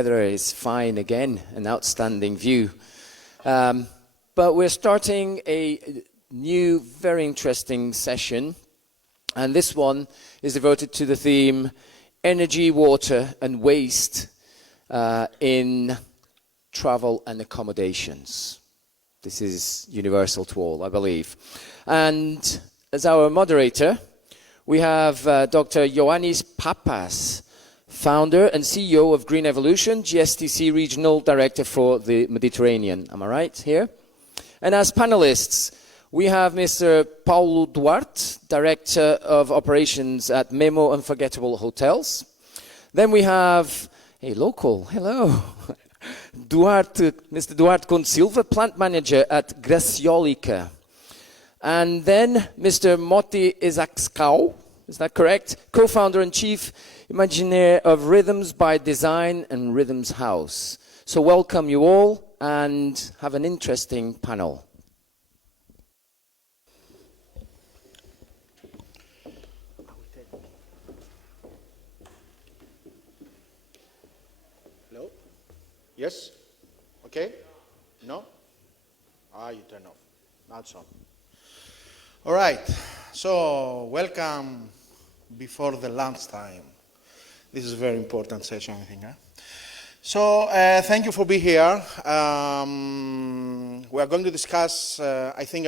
weather is fine again, an outstanding view. But we're starting a new, very interesting session. And this one is devoted to the theme energy, water and waste in travel and accommodations. This is universal to all, I believe. And as our moderator, we have Dr. Ioannis Pappas, founder and CEO of Green Evolution, GSTC Regional Director for the Mediterranean. Am I right here? And as panelists, we have Mr. Paulo Duarte, Director of Operations at Memmo Unforgettable Hotels. Then we have a local, hello, Duarte, Mr. Duarte Conde Silva, Plant Manager at Graciólica. And then Mr. Motti Essakow, is that correct? Co-founder and Chief Imagineer of Rythms by Design and Rythms House. So welcome you all and have an interesting panel. Hello? Yes? Okay? No? You turn off. Now it's on. All right. So welcome before the lunchtime. This is a very important session, I think. Huh? So thank you for being here. We are going to discuss, I think,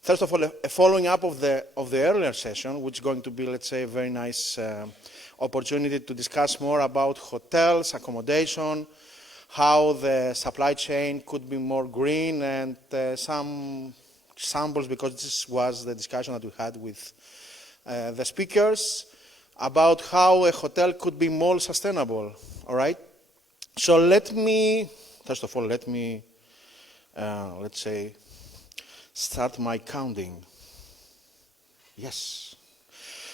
first of all, a following up of the earlier session, which is going to be, let's say, a very nice opportunity to discuss more about hotels, accommodation, how the supply chain could be more green, and some examples, because this was the discussion that we had with the speakers, about how a hotel could be more sustainable, all right? So first of all, let's say, start my counting. Yes.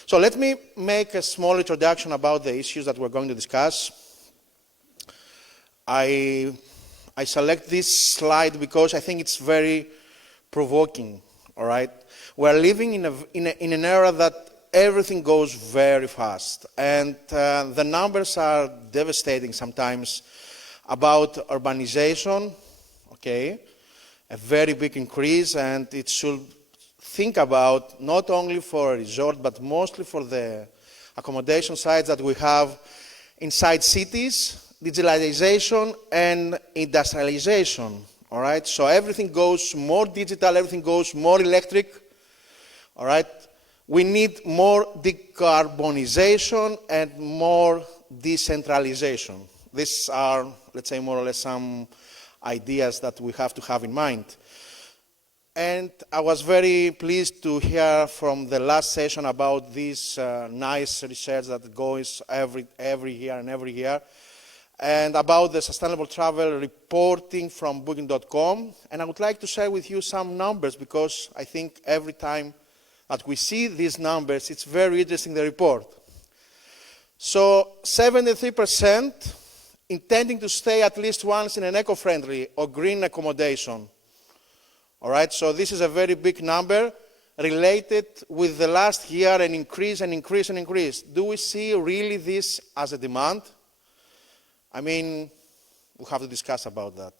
So let me make a small introduction about the issues that we're going to discuss. I select this slide because I think it's very provoking, all right? We're living in an era that everything goes very fast, and the numbers are devastating sometimes about urbanization, okay? A very big increase, and it should think about not only for a resort, but mostly for the accommodation sites that we have inside cities, digitalization and industrialization, all right? So everything goes more digital, everything goes more electric, all right? We need more decarbonization and more decentralization. These are, let's say, more or less some ideas that we have to have in mind. And I was very pleased to hear from the last session about this nice research that goes every year and every year, and about the sustainable travel reporting from Booking.com. And I would like to share with you some numbers, because I think every time that we see these numbers, it's very interesting, the report. So 73% intending to stay at least once in an eco-friendly or green accommodation. All right, so this is a very big number related with the last year, an increase and increase and increase. Do we see really this as a demand? I mean, we'll have to discuss about that.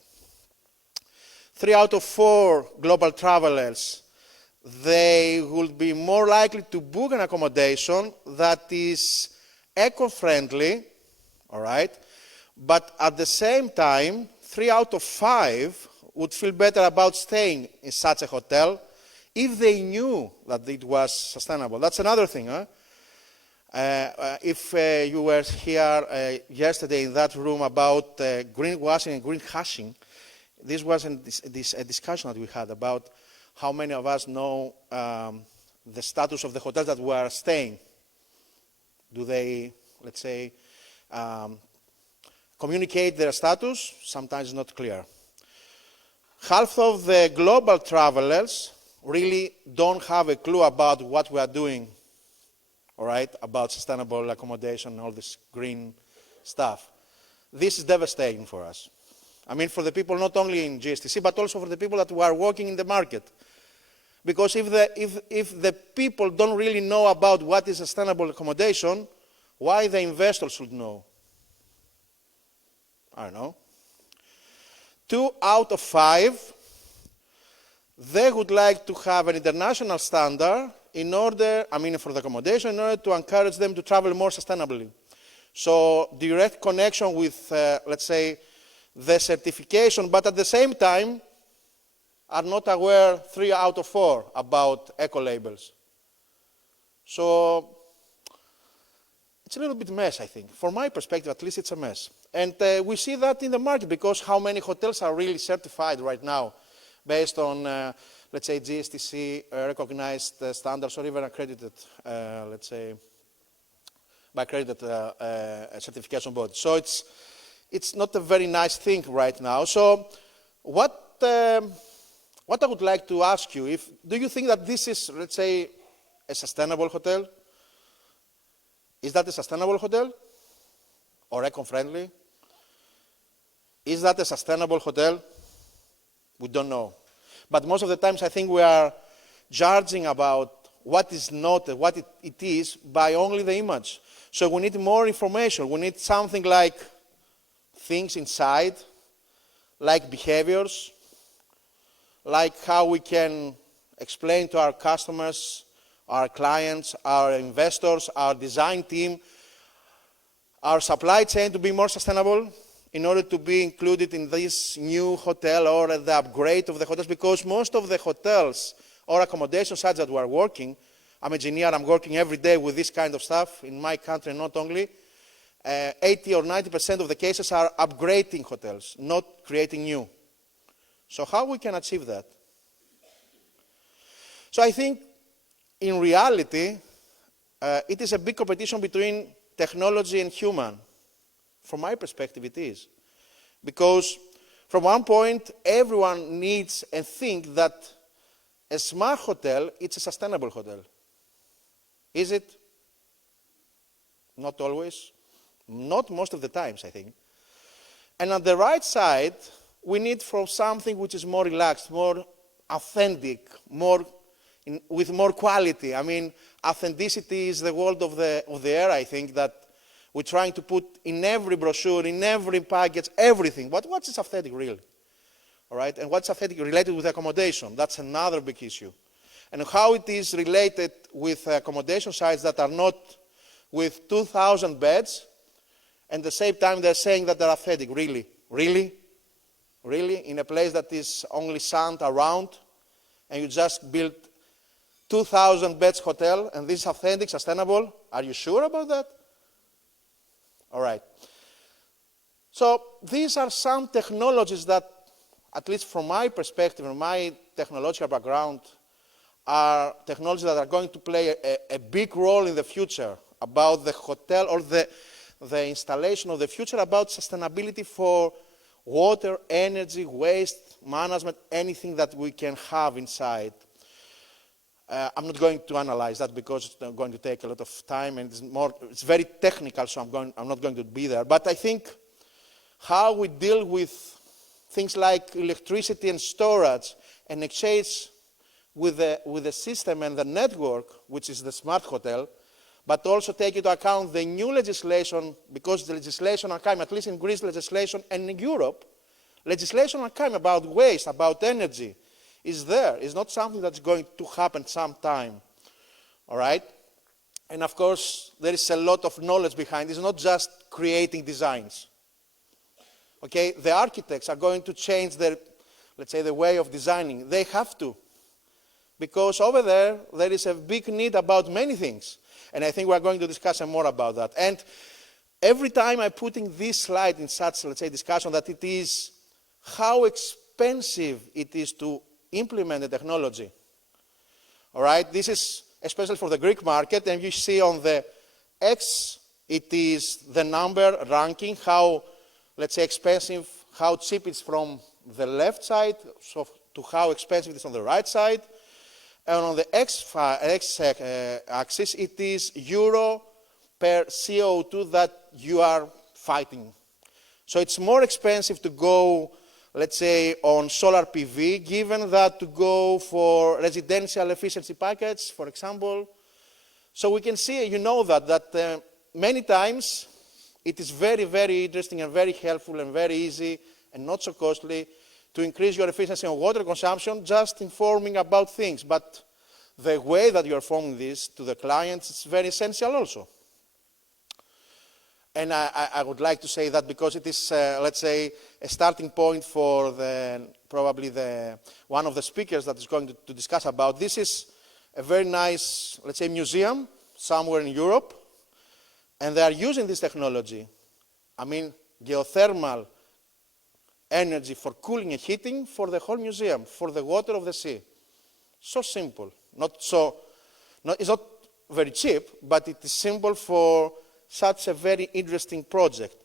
3 out of 4 global travelers, they will be more likely to book an accommodation that is eco-friendly, all right? But at the same time, 3 out of 5 would feel better about staying in such a hotel if they knew that it was sustainable. That's another thing, huh? If you were here yesterday in that room about greenwashing and green hashing, this wasn't a discussion that we had about how many of us know the status of the hotels that we are staying. Do they, let's say, communicate their status? Sometimes not clear. Half of the global travelers really don't have a clue about what we are doing, all right, about sustainable accommodation and all this green stuff. This is devastating for us. I mean, for the people not only in GSTC, but also for the people that are working in the market. Because if the people don't really know about what is sustainable accommodation, why the investors should know? I don't know, 2 out of 5, they would like to have an international standard in order, for the accommodation, in order to encourage them to travel more sustainably. So direct connection with, let's say, the certification, but at the same time, are not aware 3 out of 4 about eco-labels. So it's a little bit mess, I think. From my perspective, at least it's a mess. And we see that in the market because how many hotels are really certified right now based on, let's say, GSTC recognized standards or even accredited, let's say, by accredited certification body. So it's not a very nice thing right now. So what I would like to ask you, do you think that this is, let's say, a sustainable hotel? Is that a sustainable hotel? Or eco-friendly? Is that a sustainable hotel? We don't know. But most of the times I think we are judging about what is not, what it is, by only the image. So we need more information. We need something like things inside, like behaviors, like how we can explain to our customers, our clients, our investors, our design team, our supply chain to be more sustainable in order to be included in this new hotel or the upgrade of the hotels, because most of the hotels or accommodation sites that we are working, I'm an engineer, I'm working every day with this kind of stuff in my country, not only, 80 or 90% of the cases are upgrading hotels, not creating new. So how we can achieve that? So I think in reality, it is a big competition between technology and human. From my perspective, it is. Because from one point, everyone needs and thinks that a smart hotel, it's a sustainable hotel. Is it? Not always. Not most of the times, I think. And on the right side, we need from something which is more relaxed, more authentic, with more quality. Authenticity is the word of the era, I think, that we're trying to put in every brochure, in every package, everything. But what is authentic, really? All right? And what's authentic related with accommodation? That's another big issue. And how it is related with accommodation sites that are not with 2,000 beds, and at the same time they're saying that they're authentic. Really? Really? Really? In a place that is only sand around, and you just built 2,000 beds hotel, and this is authentic, sustainable? Are you sure about that? All right. So these are some technologies that, at least from my perspective and my technological background, are technologies that are going to play a big role in the future about the hotel or the installation of the future, about sustainability for water, energy, waste management, anything that we can have inside. I'm not going to analyze that because it's going to take a lot of time and it's very technical, so I'm not going to be there. But I think how we deal with things like electricity and storage and exchange with the system and the network, which is the smart hotel, but also take into account the new legislation, because the legislation are coming, at least in Greece legislation and in Europe, legislation are coming about waste, about energy. Is there. It's not something that's going to happen sometime. All right? And of course, there is a lot of knowledge behind it. It's not just creating designs. Okay? The architects are going to change their, let's say, the way of designing. They have to. Because over there is a big need about many things. And I think we're going to discuss more about that. And every time I'm putting this slide in such, let's say, discussion, that it is how expensive it is to implement the technology. All right? This is especially for the Greek market, and you see on the X, it is the number ranking, how, let's say, expensive, how cheap it's from the left side, so to how expensive it is on the right side. And on the x-axis, it is euro per CO2 that you are fighting. So it's more expensive to go, let's say, on solar PV, given that to go for residential efficiency package, for example. So we can see, you know that many times it is very, very interesting and very helpful and very easy and not so costly to increase your efficiency on water consumption, just informing about things. But the way that you are forming this to the clients is very essential also. And I would like to say that because it is, let's say, a starting point for probably one of the speakers that is going to discuss about. This is a very nice, let's say, museum somewhere in Europe, and they are using this technology. I mean, geothermal energy for cooling and heating for the whole museum, for the water of the sea. So simple. It's not very cheap, but it is simple for such a very interesting project.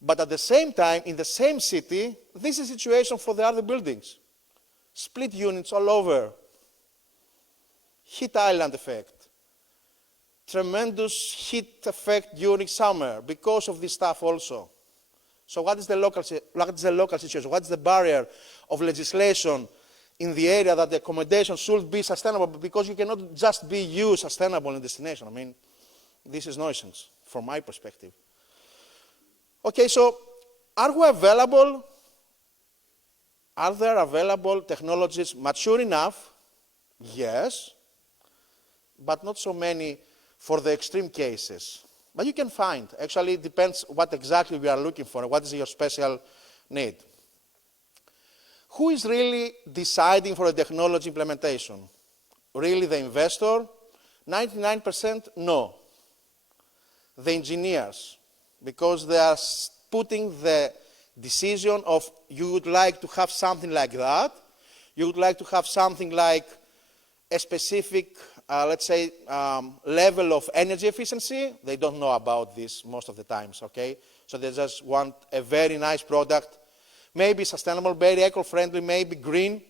But at the same time, in the same city, this is a situation for the other buildings. Split units all over. Heat island effect. Tremendous heat effect during summer because of this stuff also. So what is the local situation? What is the barrier of legislation in the area that the accommodation should be sustainable? Because you cannot just be sustainable in destination. I mean, this is nonsense from my perspective. Okay, so are there available technologies mature enough? Yes, but not so many for the extreme cases. But you can find. Actually, it depends what exactly we are looking for, what is your special need. Who is really deciding for a technology implementation? Really the investor? 99% no. The engineers, because they are putting the decision of you would like to have something like that, you would like to have something like a specific, let's say, level of energy efficiency. They don't know about this most of the times, okay? So they just want a very nice product, maybe sustainable, very eco-friendly, maybe green,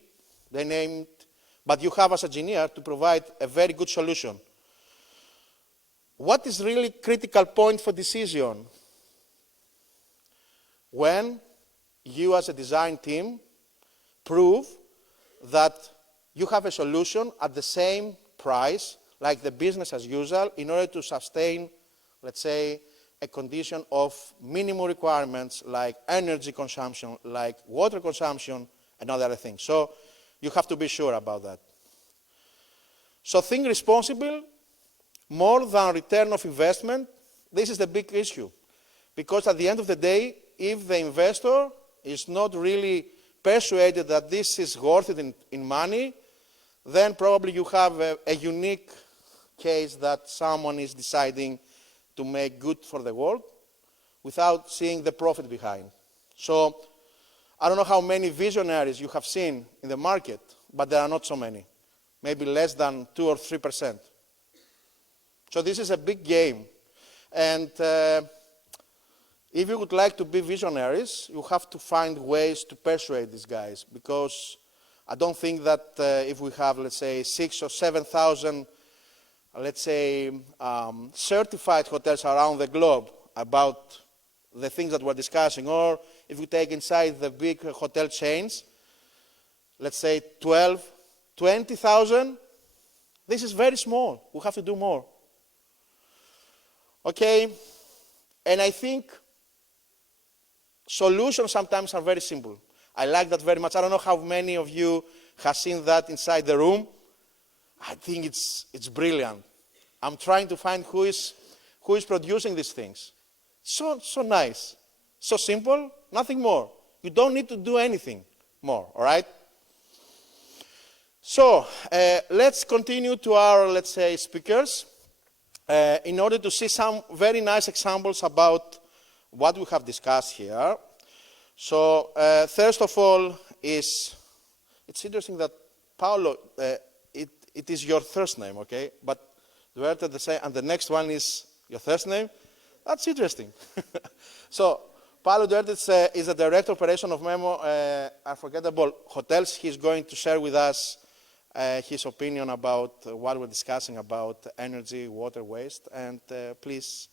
they name it, but you have as an engineer to provide a very good solution. What is really critical point for decision? When you as a design team prove that you have a solution at the same price like the business as usual in order to sustain, let's say, a condition of minimum requirements like energy consumption, like water consumption, and other things. So you have to be sure about that. So think responsible. More than return of investment, this is the big issue. Because at the end of the day, if the investor is not really persuaded that this is worth it in money, then probably you have a unique case that someone is deciding to make good for the world without seeing the profit behind. So I don't know how many visionaries you have seen in the market, but there are not so many. Maybe less than 2 or 3%. So this is a big game. And if you would like to be visionaries, you have to find ways to persuade these guys, because I don't think that if we have, let's say, 6,000 or 7,000, let's say, certified hotels around the globe about the things that we're discussing, or if we take inside the big hotel chains, let's say 12, 20,000, this is very small. We have to do more. Okay, and I think solutions sometimes are very simple. I like that very much. I don't know how many of you have seen that inside the room. I think it's brilliant. I'm trying to find who is producing these things. So nice, so simple, nothing more. You don't need to do anything more, all right? So let's continue to our, let's say, speakers. In order to see some very nice examples about what we have discussed here. So first of all it's interesting that Paulo, it is your first name, okay? But Duarte the same, and the next one is your first name. That's interesting. So Paulo Duarte is the Director of Operation of Memmo Unforgettable Hotels. He's going to share with us his opinion about what we're discussing about energy, water, waste, and please,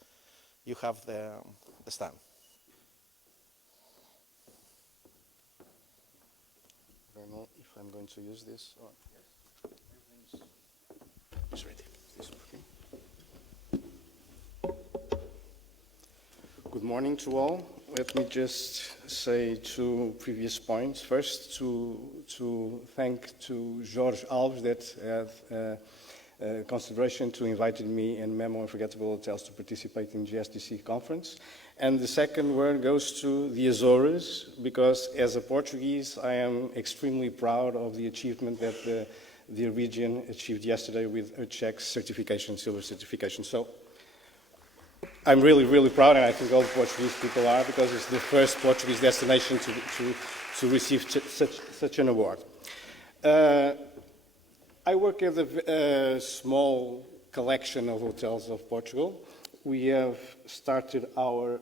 you have the stand. I don't know if I'm going to use this. Or... Yes. It's ready. This one, okay. Good morning to all. Let me just say two previous points. First, to thank to Jorge Alves that had consideration to invited me and Memmo Unforgettable Hotels to participate in GSTC conference. And the second word goes to the Azores, because as a Portuguese, I am extremely proud of the achievement that the region achieved yesterday with Earthcheck's certification, silver certification. So I'm really, really proud, and I think all the Portuguese people are, because it's the first Portuguese destination to receive such an award. I work at a small collection of hotels of Portugal. We have started our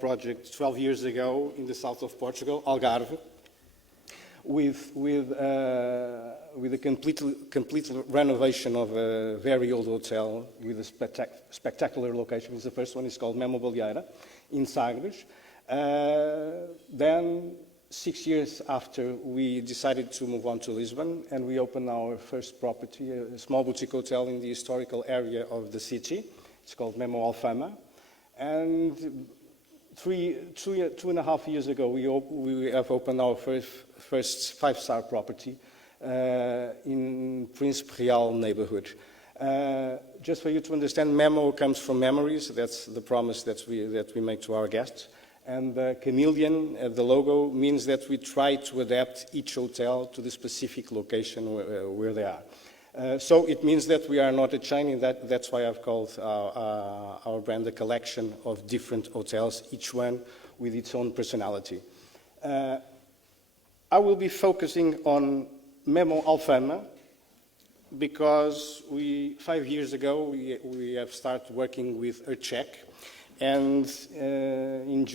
project 12 years ago in the south of Portugal, Algarve, with a complete renovation of a very old hotel with a spectacular location. The first one is called Memmo in Sagres. Then 6 years after, we decided to move on to Lisbon, and we opened our first property, a small boutique hotel in the historical area of the city. It's called Memmo Alfama. And two and a half years ago, we have opened our first five-star property in Príncipe Real neighborhood. Just for you to understand, Memmo comes from memories. That's the promise that we make to our guests. And the chameleon, the logo, means that we try to adapt each hotel to the specific location where they are. So it means that we are not a chain, and that's why I've called our brand a collection of different hotels, each one with its own personality. I will be focusing on Memmo Alfama because 5 years ago we have started working with Earthcheck, and in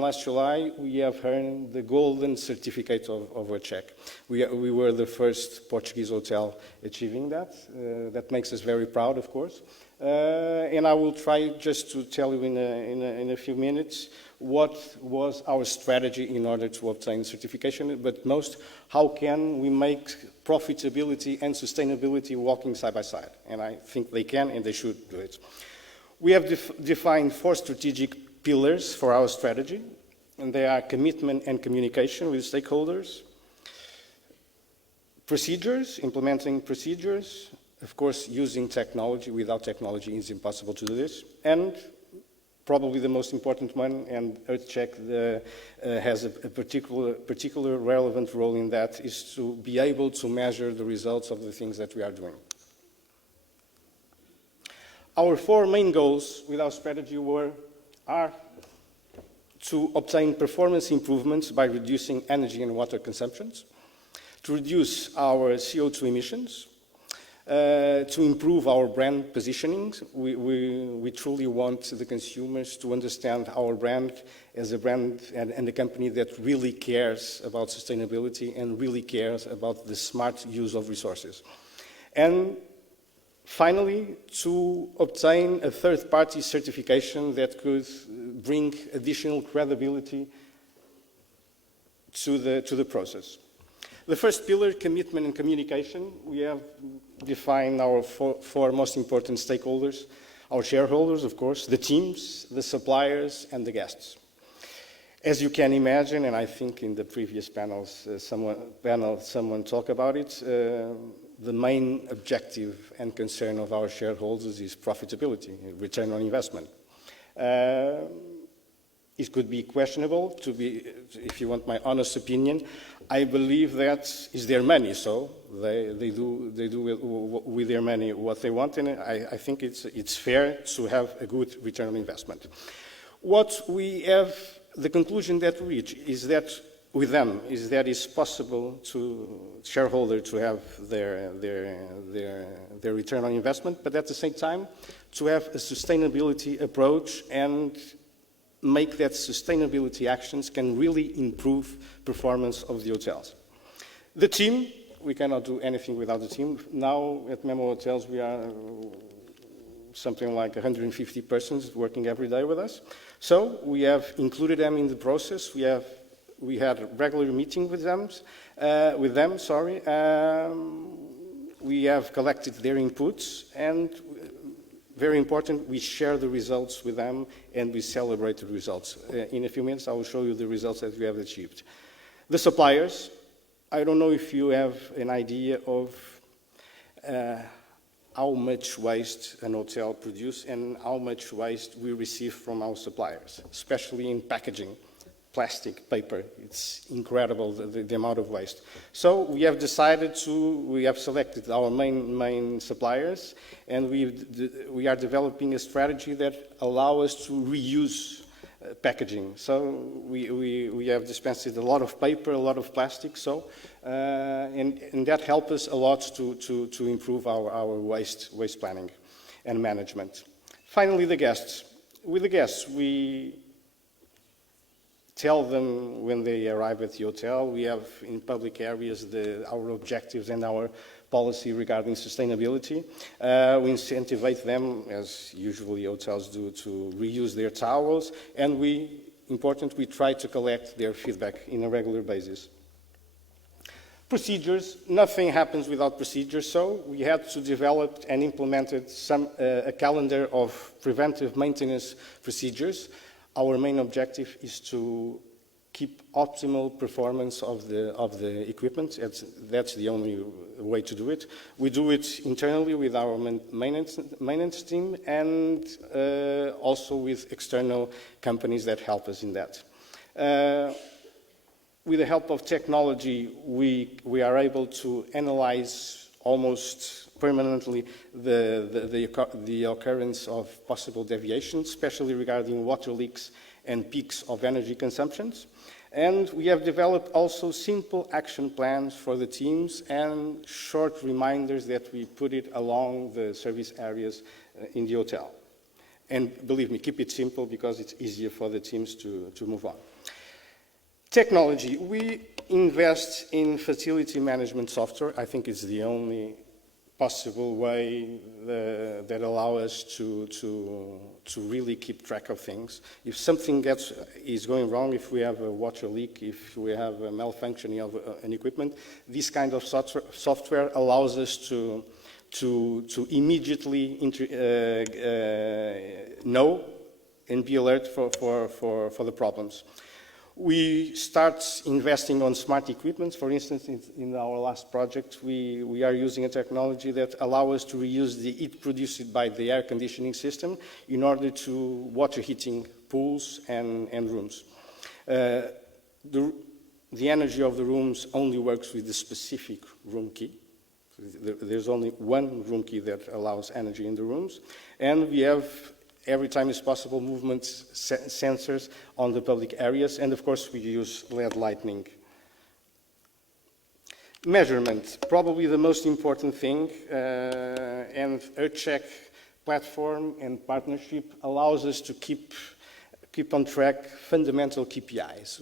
last July, we have earned the golden certificate of Earthcheck. We were the first Portuguese hotel achieving that. That makes us very proud, of course. And I will try just to tell you in a few minutes what was our strategy in order to obtain certification, but most, how can we make profitability and sustainability walking side by side? And I think they can and they should do it. We have defined 4 strategic pillars for our strategy, and they are commitment and communication with stakeholders, procedures, implementing procedures, of course, using technology. Without technology, it's impossible to do this, and probably the most important one, and Earthcheck has a particular relevant role in that, is to be able to measure the results of the things that we are doing. Our 4 main goals with our strategy are to obtain performance improvements by reducing energy and water consumptions, to reduce our CO2 emissions, to improve our brand positioning. We truly want the consumers to understand our brand as a brand and a company that really cares about sustainability and really cares about the smart use of resources. And finally, to obtain a third-party certification that could bring additional credibility to the process. The first pillar, commitment and communication, we have defined our 4 most important stakeholders, our shareholders, of course, the teams, the suppliers, and the guests. As you can imagine, and I think in the previous panels, someone talked about it, the main objective and concern of our shareholders is profitability, return on investment. It could be questionable, if you want my honest opinion. I believe that is their money, so they do with their money what they want, and I think it's fair to have a good return on investment. What we have, the conclusion that we reach is that with them is that it's possible to shareholder to have their return on investment, but at the same time to have a sustainability approach and make that sustainability actions can really improve performance of the hotels. The team, we cannot do anything without the team. Now at Memmo Hotels we are something like 150 persons working every day with us. So we have included them in the process. We had regular meetings with them. We have collected their inputs, and very important, we share the results with them and we celebrate the results. In a few minutes, I will show you the results that we have achieved. The suppliers, I don't know if you have an idea of how much waste an hotel produces and how much waste we receive from our suppliers, especially in packaging, plastic, paper. It's incredible the amount of waste. So we have decided we have selected our main suppliers, and we are developing a strategy that allows us to reuse packaging. So we have dispensed a lot of paper, a lot of plastic, so and that helps us a lot to improve our waste planning and management. Finally, the guests. With the guests, we tell them when they arrive at the hotel. We have in public areas our objectives and our policy regarding sustainability. We incentivize them, as usually hotels do, to reuse their towels, and we try to collect their feedback on a regular basis. Procedures, nothing happens without procedures, so we had to develop and implemented a calendar of preventive maintenance procedures. Our main objective is to keep optimal performance of the equipment. That's the only way to do it. We do it internally with our maintenance team and also with external companies that help us in that. With the help of technology, we are able to analyze almost permanently the occurrence of possible deviations, especially regarding water leaks and peaks of energy consumptions. And we have developed also simple action plans for the teams and short reminders that we put it along the service areas in the hotel. And believe me, keep it simple because it's easier for the teams to move on. Technology. We invest in facility management software. I think it's the only possible way that allow us to really keep track of things. If something is going wrong, if we have a water leak, if we have a malfunctioning of an equipment, this kind of software allows us to immediately know and be alert for the problems. We start investing on smart equipment. For instance, in our last project, we are using a technology that allows us to reuse the heat produced by the air conditioning system in order to water heating pools and rooms. The energy of the rooms only works with the specific room key. There's only one room key that allows energy in the rooms. And we have, every time it's possible, movement sensors on the public areas, and of course we use LED lighting. Measurement, probably the most important thing, and EarthCheck platform and partnership allows us to keep on track fundamental KPIs.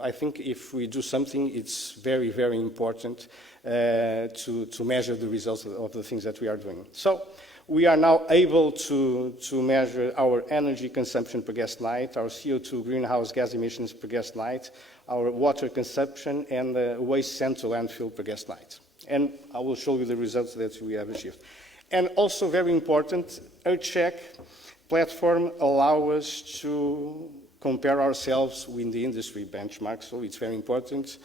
I think if we do something, it's very, very important to measure the results of the things that we are doing. So, we are now able to measure our energy consumption per guest night, our CO2 greenhouse gas emissions per guest night, our water consumption, and waste sent to landfill per guest night. And I will show you the results that we have achieved. And also very important, EarthCheck platform allows us to compare ourselves with the industry benchmark, so it's very important.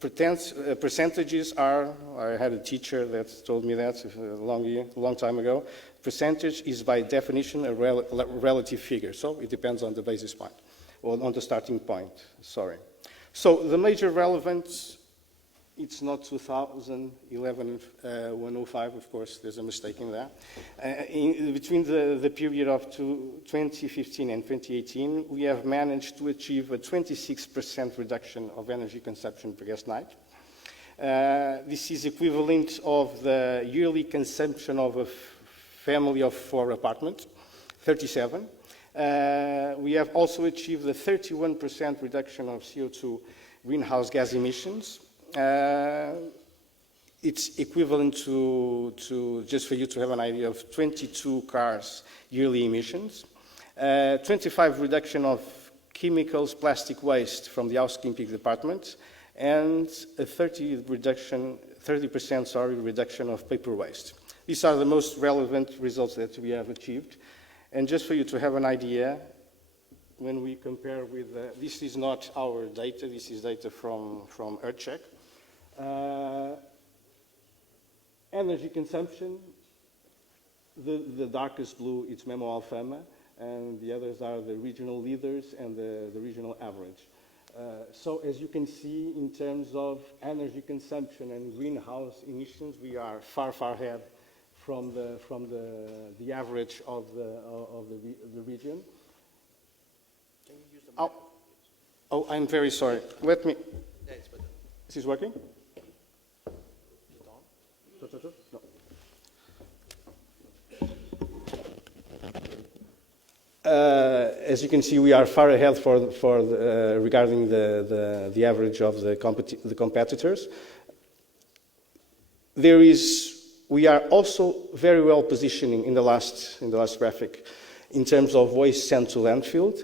Percentages are, I had a teacher that told me that a long time ago, percentage is by definition a relative figure, so it depends on the basis point, or on the starting point, sorry. So the major relevance, it's not 2011, 105, of course, there's a mistake in that. Between the period of 2015 and 2018, we have managed to achieve a 26% reduction of energy consumption per guest night. This is equivalent of the yearly consumption of a family of 4 apartments, 37. We have also achieved a 31% reduction of CO2 greenhouse gas emissions. It's equivalent to, just for you to have an idea, of 22 cars yearly emissions, 25 reduction of chemicals, plastic waste from the housekeeping department, and a 30% reduction of paper waste. These are the most relevant results that we have achieved. And just for you to have an idea, when we compare with, this is not our data, this is data from Earthcheck. Energy consumption, the darkest blue, it's Memmo Alfama, and the others are the regional leaders and the regional average. So as you can see, in terms of energy consumption and greenhouse emissions, we are far, far ahead from the average of the region. Can you use the Oh, I'm very sorry. Let me. Yeah, it's better. Is this working? Is it on? No. As you can see, we are far ahead regarding the average of the competitors. We are also very well positioning in the last graphic in terms of waste sent to landfill.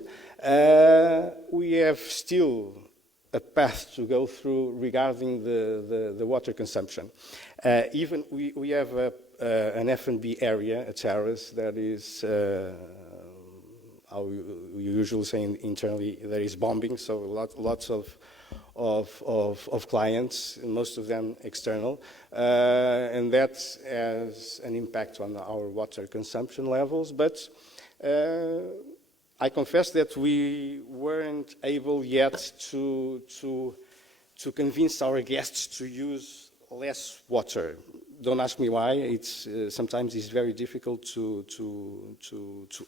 We have still a path to go through regarding the water consumption. Even we have an F&B area, a terrace that is, how we usually say internally, there is bombing, so lots of clients, most of them external, and that has an impact on our water consumption levels. But I confess that we weren't able yet to convince our guests to use less water. Don't ask me why. It's sometimes it's very difficult to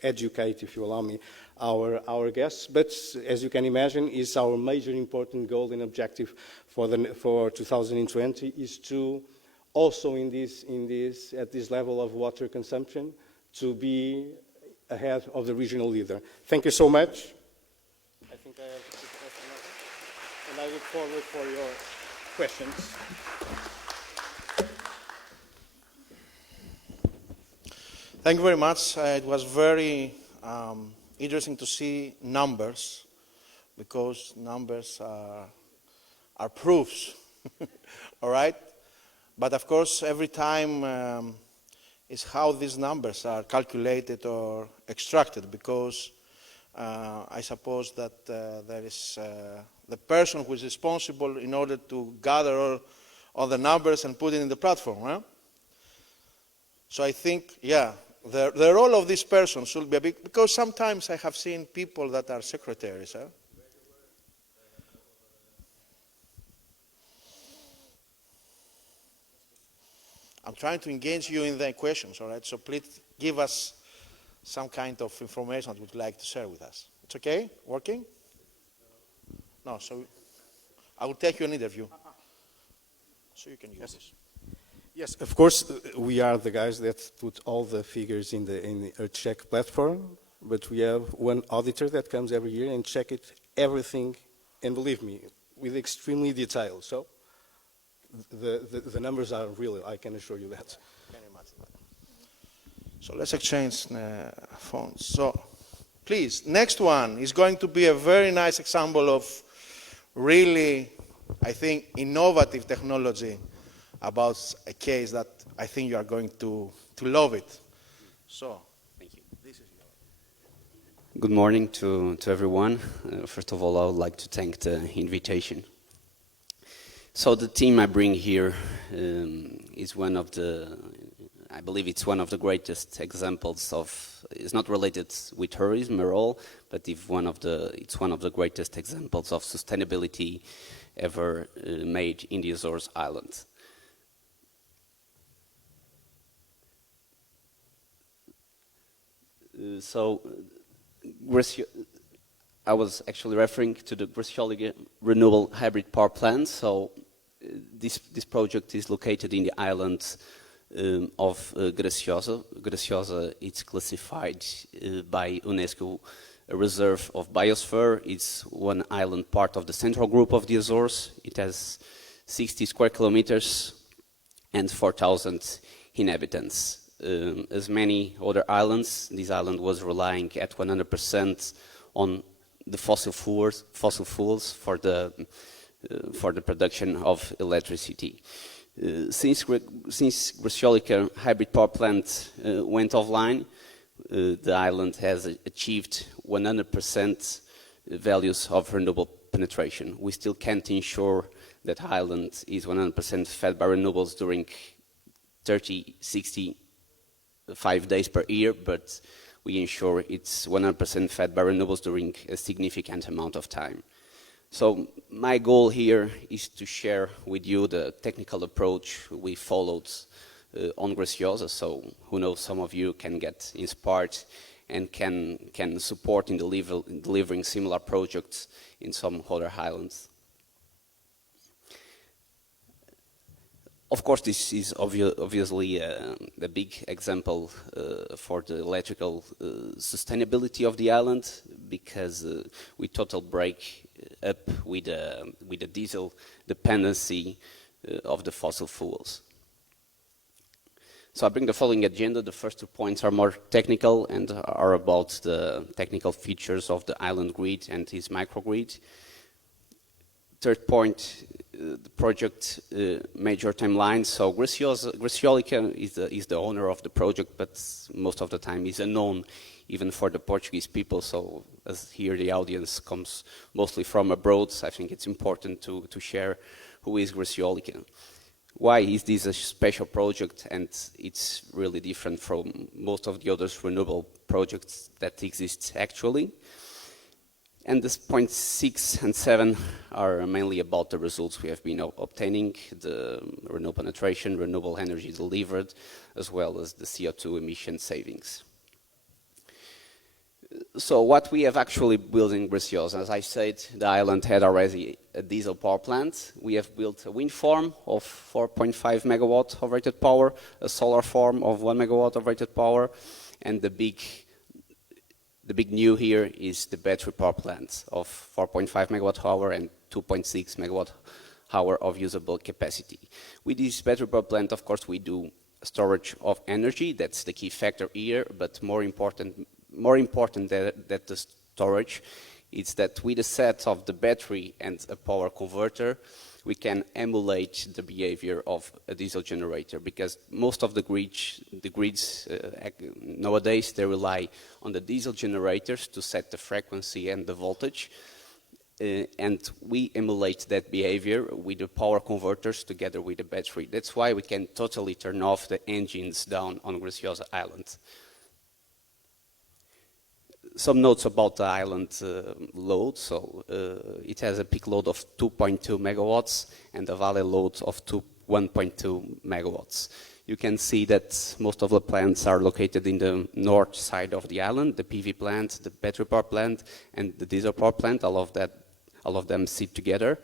educate, if you allow me, our guests. But as you can imagine, is our major important goal and objective for 2020 is to also at this level of water consumption to be ahead of the regional leader. Thank you so much. I think I have to and I look forward for your questions. Thank you very much. It was very interesting to see numbers, because numbers are proofs, all right? But of course, every time is how these numbers are calculated or extracted, because I suppose that there is the person who is responsible in order to gather all the numbers and put it in the platform. Huh? So I think, yeah, the role of this person should be a big, because sometimes I have seen people that are secretaries. Huh? I'm trying to engage you in the questions, all right? So please give us some kind of information that you would like to share with us. It's okay? Working? No, so I will take you an interview. So you can use this. Yes, of course, we are the guys that put all the figures in the Earthcheck platform, but we have one auditor that comes every year and check everything, and believe me, with extremely detail. So the numbers are real, I can assure you that. Can you imagine that? So let's exchange phones. So please, next one is going to be a very nice example of really, I think, innovative technology about a case that I think you are going to love it. So, thank you. This is your... Good morning to everyone. First of all, I would like to thank the invitation. So the team I bring here is one of the, I believe it's one of the greatest examples of, it's not related with tourism at all, but it's one of the greatest examples of sustainability ever made in the Azores Islands. So I was actually referring to the Graciólica renewable hybrid power plant. So this project is located in the island of Graciosa. Graciosa is classified by UNESCO a reserve of biosphere. It's one island part of the central group of the Azores. It has 60 square kilometers and 4,000 inhabitants. As many other islands, this island was relying at 100% on the fossil fuels for the production of electricity. Since Graciólica hybrid power plant went offline, the island has achieved 100% values of renewable penetration. We still can't ensure that island is 100% fed by renewables during 30, 60, 5 days per year, but we ensure it's 100% fed by renewables during a significant amount of time. So my goal here is to share with you the technical approach we followed on Graciosa, so who knows, some of you can get inspired and can support in delivering similar projects in some other islands. Of course, this is obviously a big example for the electrical sustainability of the island, because we total break up with the diesel dependency of the fossil fuels. So I bring the following agenda. The first 2 points are more technical and are about the technical features of the island grid and its microgrid. Third point, the project major timeline. So Graciólica is the owner of the project, but most of the time is unknown even for the Portuguese people. So as here the audience comes mostly from abroad, so I think it's important to share who is Graciólica. Why is this a special project, and it's really different from most of the other renewable projects that exist actually. And this point 6 and 7 are mainly about the results we have been obtaining, the renewable penetration, renewable energy delivered, as well as the CO2 emission savings. So what we have actually built in Graciosa, as I said, the island had already a diesel power plant. We have built a wind farm of 4.5 megawatt of rated power, a solar farm of 1 megawatt of rated power, and the big new here is the battery power plant of 4.5 megawatt hour and 2.6 megawatt hour of usable capacity. With this battery power plant, of course, we do storage of energy. That's the key factor here, but more important than the storage is that with a set of the battery and a power converter, we can emulate the behavior of a diesel generator, because most of the grids nowadays, they rely on the diesel generators to set the frequency and the voltage, and we emulate that behavior with the power converters together with the battery. That's why we can totally turn off the engines down on Graciosa Island. Some notes about the island load. So it has a peak load of 2.2 megawatts and a valley load of 1.2 megawatts. You can see that most of the plants are located in the north side of the island, the PV plant, the battery power plant, and the diesel power plant. All of them sit together.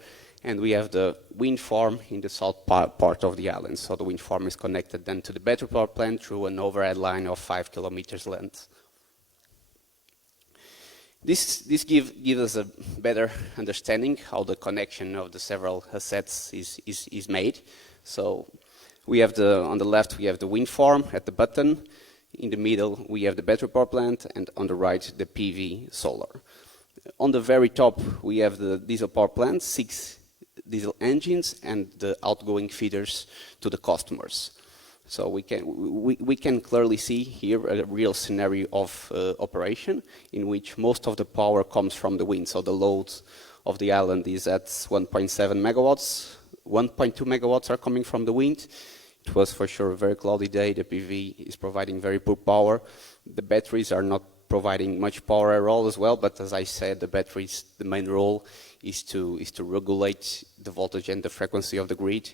And we have the wind farm in the south part of the island. So the wind farm is connected then to the battery power plant through an overhead line of 5 kilometers length. This gives us a better understanding how the connection of the several assets is made. So we have on the left we have the wind farm at the bottom. In the middle we have the battery power plant, and on the right the PV solar. On the very top we have the diesel power plant, 6 diesel engines, and the outgoing feeders to the customers. So we can clearly see here a real scenario of operation in which most of the power comes from the wind. So the load of the island is at 1.7 megawatts. 1.2 megawatts are coming from the wind. It was for sure a very cloudy day. The PV is providing very poor power. The batteries are not providing much power at all as well, but as I said, the batteries, the main role is to regulate the voltage and the frequency of the grid.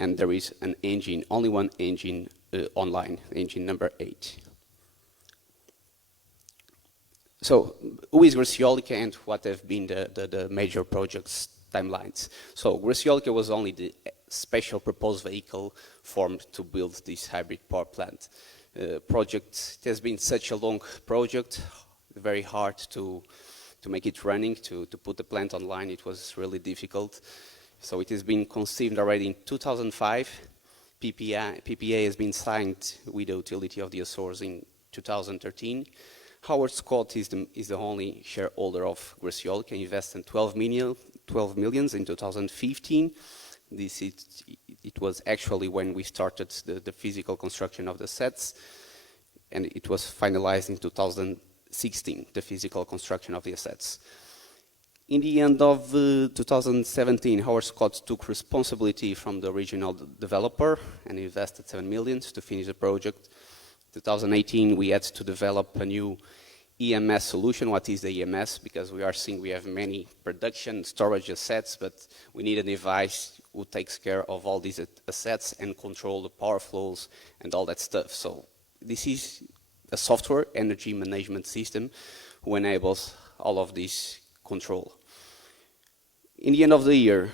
And there is an engine, only one engine online, engine number 8. So who is Graciólica and what have been the major projects timelines? So Graciólica was only the special proposed vehicle formed to build this hybrid power plant. It has been such a long project, very hard to make it running, to put the plant online. It was really difficult. So it has been conceived already in 2005. PPA has been signed with the utility of the Azores in 2013. Howard Scott is the only shareholder of Graciólica, invested 12 million in 2015. This it was actually when we started the physical construction of the sets, and it was finalized in 2016, the physical construction of the assets. In the end of 2017, Howard Scott took responsibility from the original developer and invested 7 million to finish the project. 2018, we had to develop a new EMS solution. What is the EMS? Because we are seeing we have many production storage assets, but we need a device who takes care of all these assets and control the power flows and all that stuff. So this is a software energy management system who enables all of this control. In the end of the year,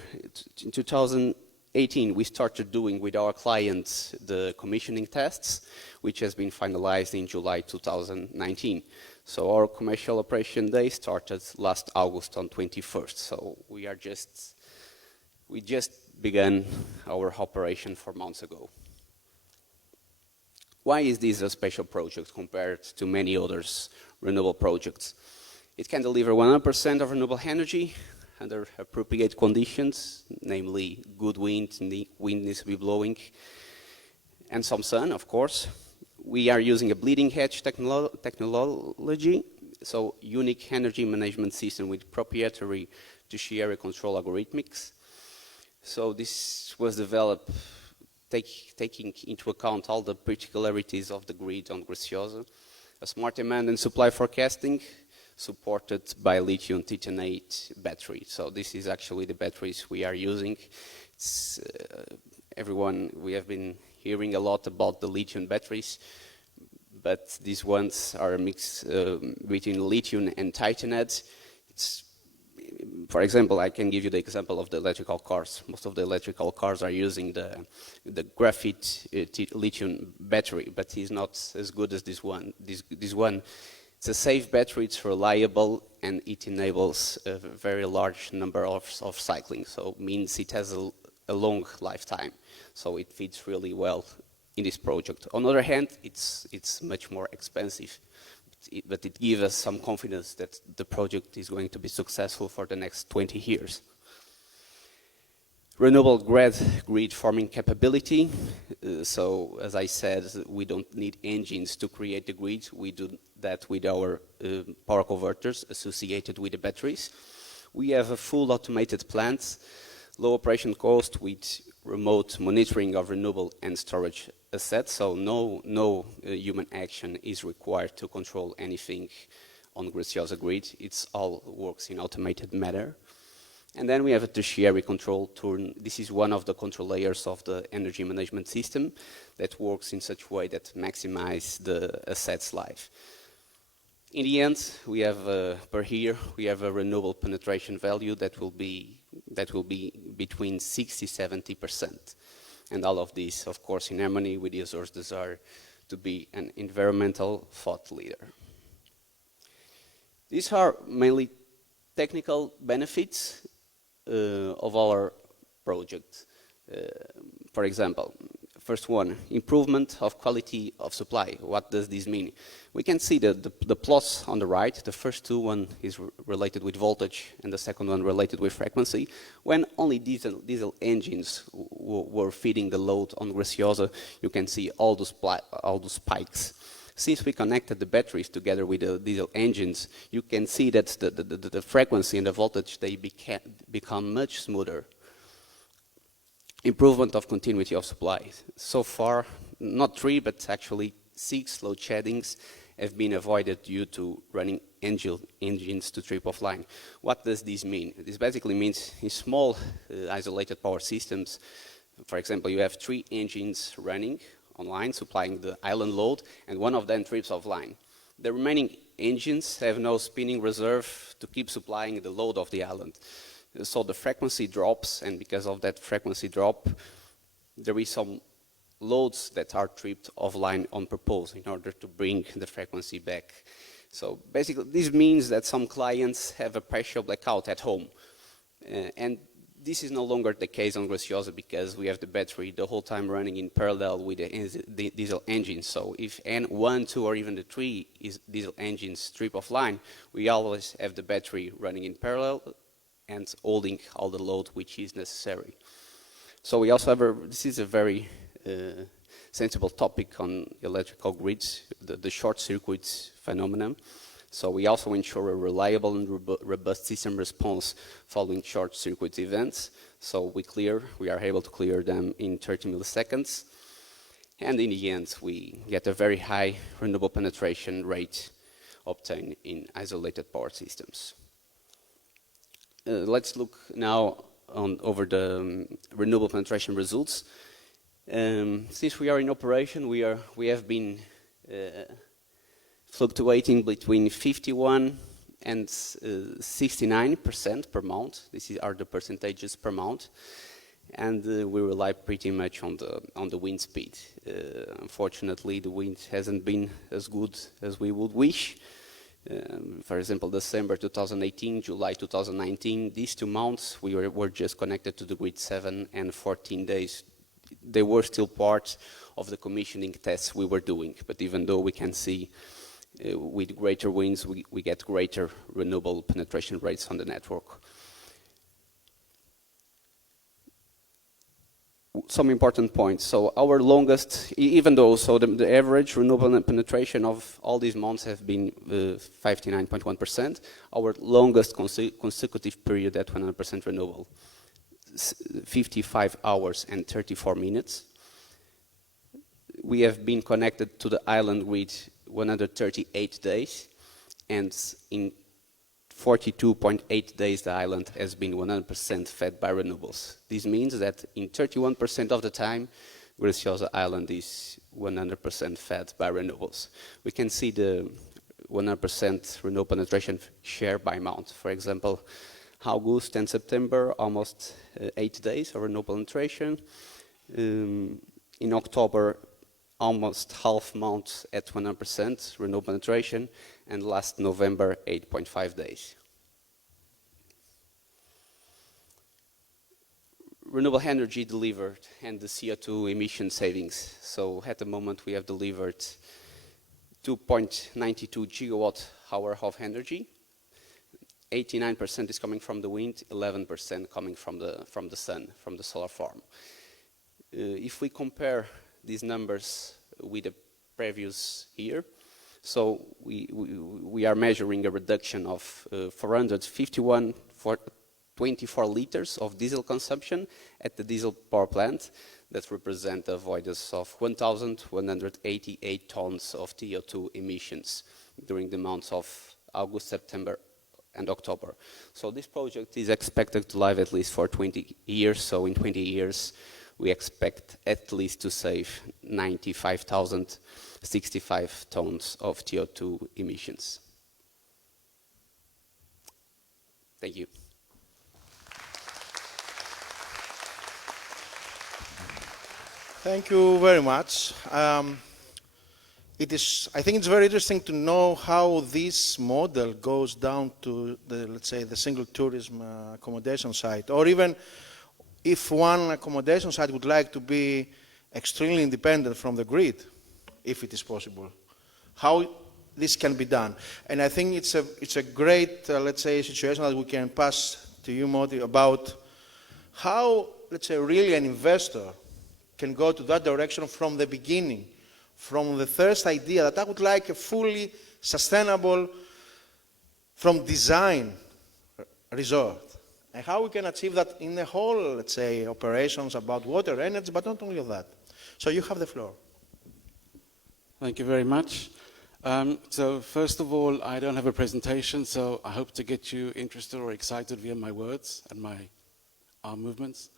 in 2018, we started doing with our clients the commissioning tests, which has been finalized in July 2019. So our commercial operation day started last August on 21st. So we just began our operation 4 months ago. Why is this a special project compared to many others renewable projects? It can deliver 100% of renewable energy under appropriate conditions, namely good wind, the wind needs to be blowing, and some sun, of course. We are using a bleeding edge technology, so unique energy management system with proprietary tertiary control algorithmics. So this was developed taking into account all the particularities of the grid on Graciosa, a smart demand and supply forecasting, supported by lithium titanate battery. So this is actually the batteries we are using. It's, we have been hearing a lot about the lithium batteries, but these ones are a mix between lithium and titanate. For example, I can give you the example of the electrical cars. Most of the electrical cars are using the graphite lithium battery, but it's not as good as this one. This one, it's a safe battery, it's reliable, and it enables a very large number of cycling. So it means it has a long lifetime. So it fits really well in this project. On the other hand, it's much more expensive, but it gives us some confidence that the project is going to be successful for the next 20 years. Renewable grid forming capability. So as I said, we don't need engines to create the grid. We do that with our power converters associated with the batteries. We have a full automated plant, low operation cost with remote monitoring of renewable and storage assets. So no human action is required to control anything on Graciosa grid. It's all works in automated manner. And then we have a tertiary control turn. This is one of the control layers of the energy management system that works in such a way that maximizes the asset's life. In the end, we have per year we have a renewable penetration value that will be between 60–70%, and all of this, of course, in harmony with the Azores' desire to be an environmental thought leader. These are mainly technical benefits of our project. For example, first one, improvement of quality of supply. What does this mean? We can see the plots on the right. The first two, one is related with voltage and the second one related with frequency. When only diesel engines were feeding the load on Graciosa, you can see all those spikes. Since we connected the batteries together with the diesel engines, you can see that the frequency and the voltage, they become much smoother. Improvement of continuity of supply. So far, not 3, but actually 6 load sheddings have been avoided due to running engines to trip offline. What does this mean? This basically means in small isolated power systems, for example, you have 3 engines running online, supplying the island load, and one of them trips offline. The remaining engines have no spinning reserve to keep supplying the load of the island. So the frequency drops, and because of that frequency drop, there is some loads that are tripped offline on purpose in order to bring the frequency back. So basically, this means that some clients have a partial blackout at home. And this is no longer the case on Graciosa because we have the battery the whole time running in parallel with the diesel engine. So if 1, 2, or even the 3 diesel engines trip offline, we always have the battery running in parallel and holding all the load which is necessary. So we also have this is a very sensible topic on electrical grids, the short circuits phenomenon. So we also ensure a reliable and robust system response following short circuit events. So we are able to clear them in 30 milliseconds. And in the end, we get a very high renewable penetration rate obtained in isolated power systems. Let's look now over the renewable penetration results. Since we are in operation, we have been fluctuating between 51 and 69% per month. These are the percentages per month, and we rely pretty much on the wind speed. Unfortunately, the wind hasn't been as good as we would wish. For example, December 2018, July 2019, these 2 months we were just connected to the grid 7 and 14 days. They were still part of the commissioning tests we were doing, but even though we can see with greater winds, we get greater renewable penetration rates on the network. Some important points. So our longest, even though the average renewable penetration of all these months have been 59.1%, our longest consecutive period at 100% renewable, 55 hours and 34 minutes. We have been connected to the island grid 138 days, and in 42.8 days the island has been 100% fed by renewables. This means that in 31% of the time, Graciosa Island is 100% fed by renewables. We can see the 100% renewable penetration share by month. For example, August and September, almost 8 days of renewable penetration. In October, almost half month at 100% renewable penetration, and last November, 8.5 days. Renewable energy delivered and the CO2 emission savings. So at the moment we have delivered 2.92 gigawatt hour of energy. 89% is coming from the wind, 11% coming from the sun, from the solar farm. If we compare these numbers with the previous year, so we are measuring a reduction of 451 for 24 liters of diesel consumption at the diesel power plant. That represent the avoidance of 1,188 tons of CO2 emissions during the months of August, September, and October. So this project is expected to live at least for 20 years. So in 20 years, we expect at least to save 95,065 tons of CO2 emissions. Thank you. Thank you very much. I think it's very interesting to know how this model goes down to the, let's say, the single tourism accommodation site, or even if one accommodation site would like to be extremely independent from the grid, if it is possible, how this can be done. And I think it's a great, let's say, situation that we can pass to you, Motti, about how, let's say, really an investor can go to that direction from the beginning, from the first idea that I would like a fully sustainable, from design, resort. And how we can achieve that in the whole, let's say, operations about water, energy, but not only that. So you have the floor. Thank you very much. So first of all, I don't have a presentation, so I hope to get you interested or excited via my words and my arm movements.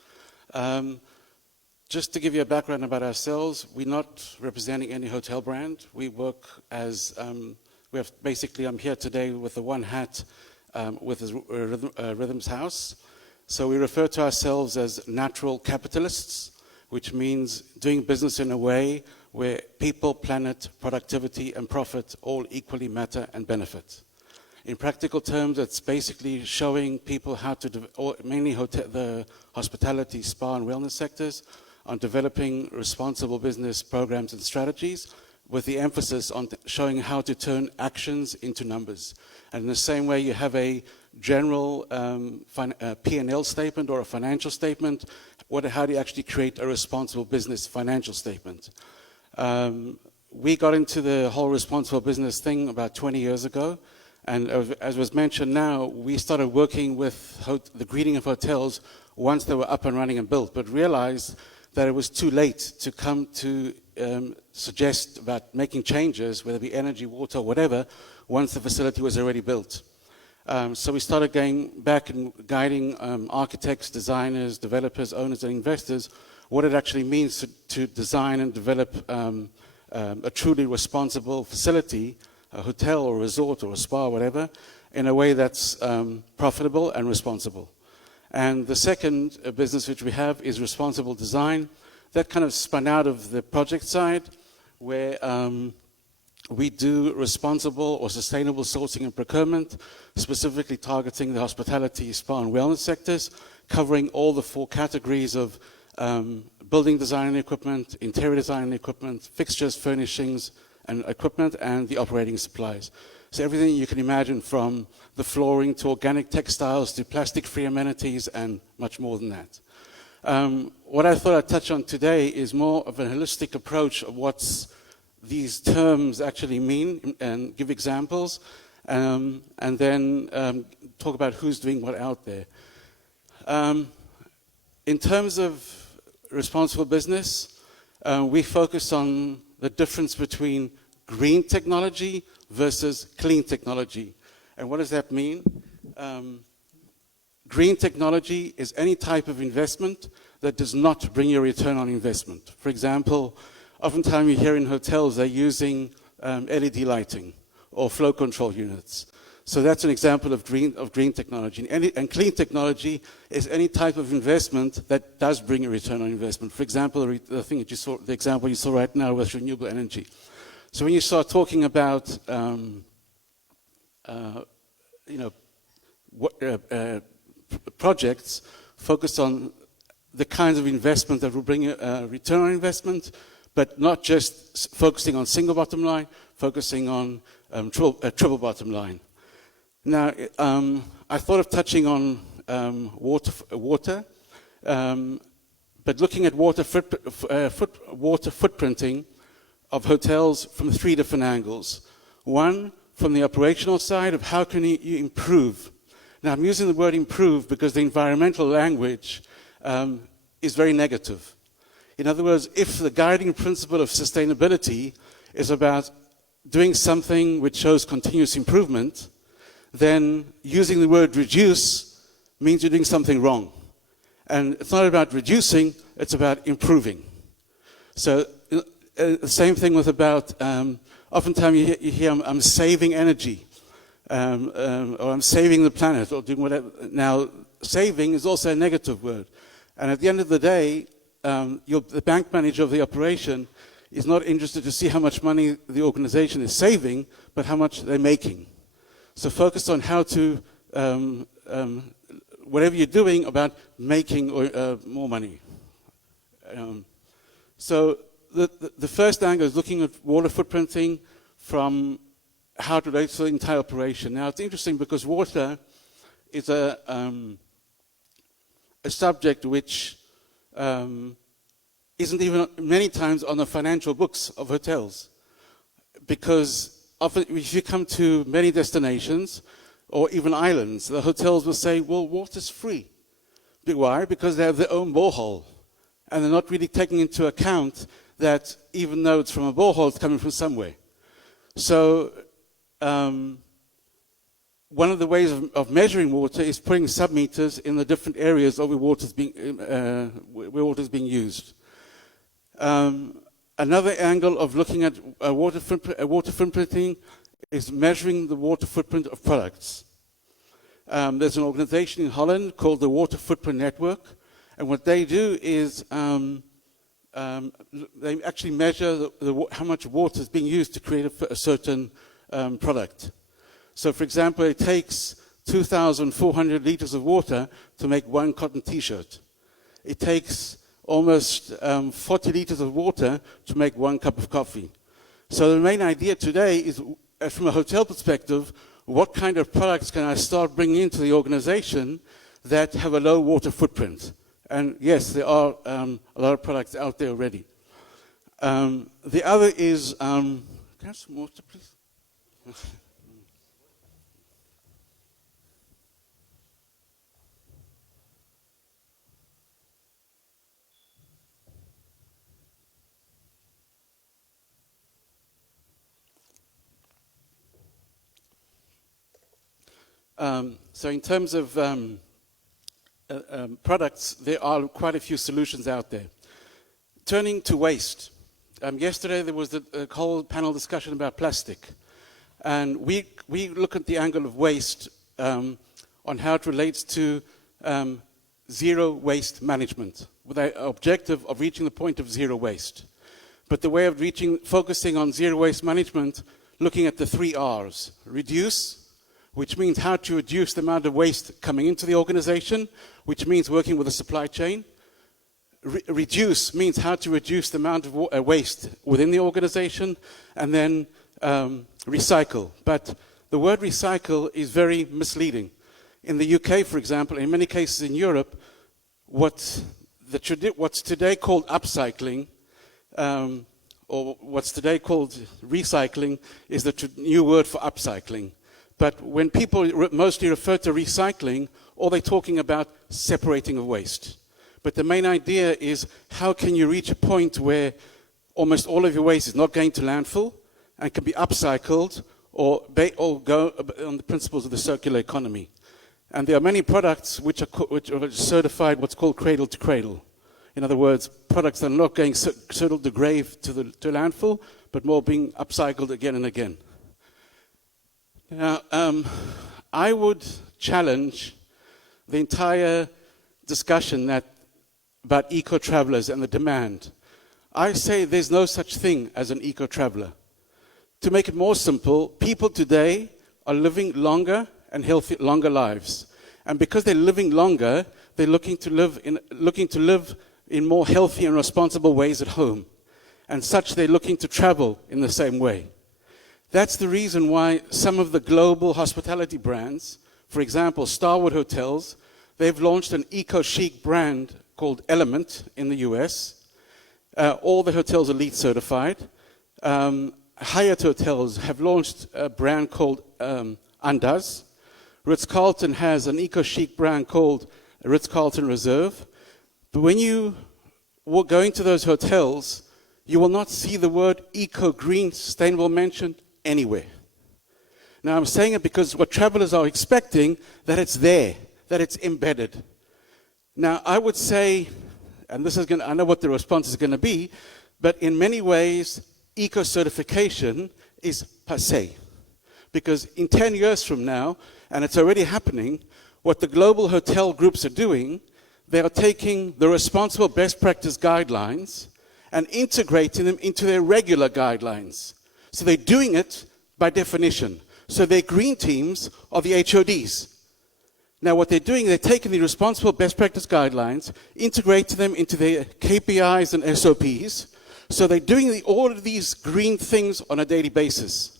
Just to give you a background about ourselves, we're not representing any hotel brand. We work as, I'm here today with the one hat with Rythms House. So we refer to ourselves as natural capitalists, which means doing business in a way where people, planet, productivity, and profit all equally matter and benefit. In practical terms, it's basically showing people how to, mainly the hospitality, spa, and wellness sectors, on developing responsible business programs and strategies, with the emphasis on showing how to turn actions into numbers. And in the same way, you have a general P&L statement or a financial statement. How do you actually create a responsible business financial statement? We got into the whole responsible business thing about 20 years ago, and as was mentioned now, we started working with the greening of hotels once they were up and running and built, but realized that it was too late to come to suggest about making changes, whether it be energy, water, or whatever, once the facility was already built. So we started going back and guiding architects, designers, developers, owners, and investors what it actually means to design and develop a truly responsible facility, a hotel or resort or a spa, whatever, in a way that's profitable and responsible. And the second business which we have is responsible design. That kind of spun out of the project side, where we do responsible or sustainable sourcing and procurement, specifically targeting the hospitality, spa, and wellness sectors, covering all the 4 categories of building design and equipment, interior design and equipment, fixtures, furnishings, and equipment, and the operating supplies. So everything you can imagine, from the flooring to organic textiles to plastic-free amenities and much more than that. What I thought I'd touch on today is more of a holistic approach of what these terms actually mean and give examples, and then talk about who's doing what out there. In terms of responsible business, we focus on the difference between green technology versus clean technology. And what does that mean? Green technology is any type of investment that does not bring you a return on investment. For example, oftentimes you hear in hotels they're using LED lighting or flow control units. So that's an example of green technology. And clean technology is any type of investment that does bring a return on investment. For example, the example you saw right now was renewable energy. So when you start talking about projects focused on the kinds of investment that will bring a return on investment, but not just focusing on single bottom line, focusing on triple bottom line. Now, I thought of touching on water, but looking at water footprinting of hotels from 3 different angles. One, from the operational side of how can you improve. Now, I'm using the word improve because the environmental language is very negative. In other words, if the guiding principle of sustainability is about doing something which shows continuous improvement, then using the word reduce means you're doing something wrong. And it's not about reducing, it's about improving. So the same thing with about, oftentimes you hear I'm saving energy, or I'm saving the planet, or doing whatever. Now, saving is also a negative word. And at the end of the day, the bank manager of the operation is not interested to see how much money the organization is saving, but how much they're making. So focus on how to, whatever you're doing, about making more money. So the first angle is looking at water footprinting from how to relate to the entire operation. Now, it's interesting because water is a subject which isn't even many times on the financial books of hotels. Because often, if you come to many destinations, or even islands, the hotels will say, well, water's free. Why? Because they have their own borehole. And they're not really taking into account that even though it's from a borehole, it's coming from somewhere. So one of the ways of measuring water is putting sub-meters in the different areas of where water's being used. Another angle of looking at water footprinting is measuring the water footprint of products. There's an organization in Holland called the Water Footprint Network, and what they do is they actually measure how much water is being used to create a certain product. So, for example, it takes 2,400 liters of water to make one cotton T-shirt. It takes almost 40 liters of water to make one cup of coffee. So the main idea today is, from a hotel perspective, what kind of products can I start bringing into the organization that have a low water footprint? And yes, there are a lot of products out there already. The other is, can I have some water, please? So in terms of products, there are quite a few solutions out there. Turning to waste. Yesterday there was a whole panel discussion about plastic. And we look at the angle of waste on how it relates to zero waste management, with the objective of reaching the point of zero waste. But the way of focusing on zero waste management, looking at the 3 R's. Reduce, which means how to reduce the amount of waste coming into the organization, which means working with the supply chain. Reduce means how to reduce the amount of waste within the organization, and then recycle. But the word recycle is very misleading. In the UK, for example, in many cases in Europe, what's today called upcycling, or what's today called recycling, is the new word for upcycling. But when people mostly refer to recycling, all they're talking about separating of waste. But the main idea is how can you reach a point where almost all of your waste is not going to landfill and can be upcycled or go on the principles of the circular economy. And there are many products which are certified what's called cradle to cradle. In other words, products that are not going cradle to grave to landfill, but more being upcycled again and again. Now, I would challenge the entire discussion about eco-travelers and the demand. I say there's no such thing as an eco-traveler. To make it more simple, people today are living longer and longer lives. And because they're living longer, they're looking to live in more healthy and responsible ways at home. And such, they're looking to travel in the same way. That's the reason why some of the global hospitality brands, for example, Starwood Hotels, they've launched an eco-chic brand called Element in the US. All the hotels are LEED certified. Hyatt Hotels have launched a brand called Andaz. Ritz-Carlton has an eco-chic brand called Ritz-Carlton Reserve. But when you go into those hotels, you will not see the word eco-green, sustainable mentioned anywhere. Now I'm saying it because what travelers are expecting, that it's there, that it's embedded. Now I would say, and I know what the response is going to be, but in many ways, eco-certification is passé. Because in 10 years from now, and it's already happening, what the global hotel groups are doing, they are taking the responsible best practice guidelines and integrating them into their regular guidelines. So they're doing it by definition. So their green teams are the HODs. Now what they're doing, they're taking the responsible best practice guidelines, integrating them into their KPIs and SOPs. So they're doing all of these green things on a daily basis.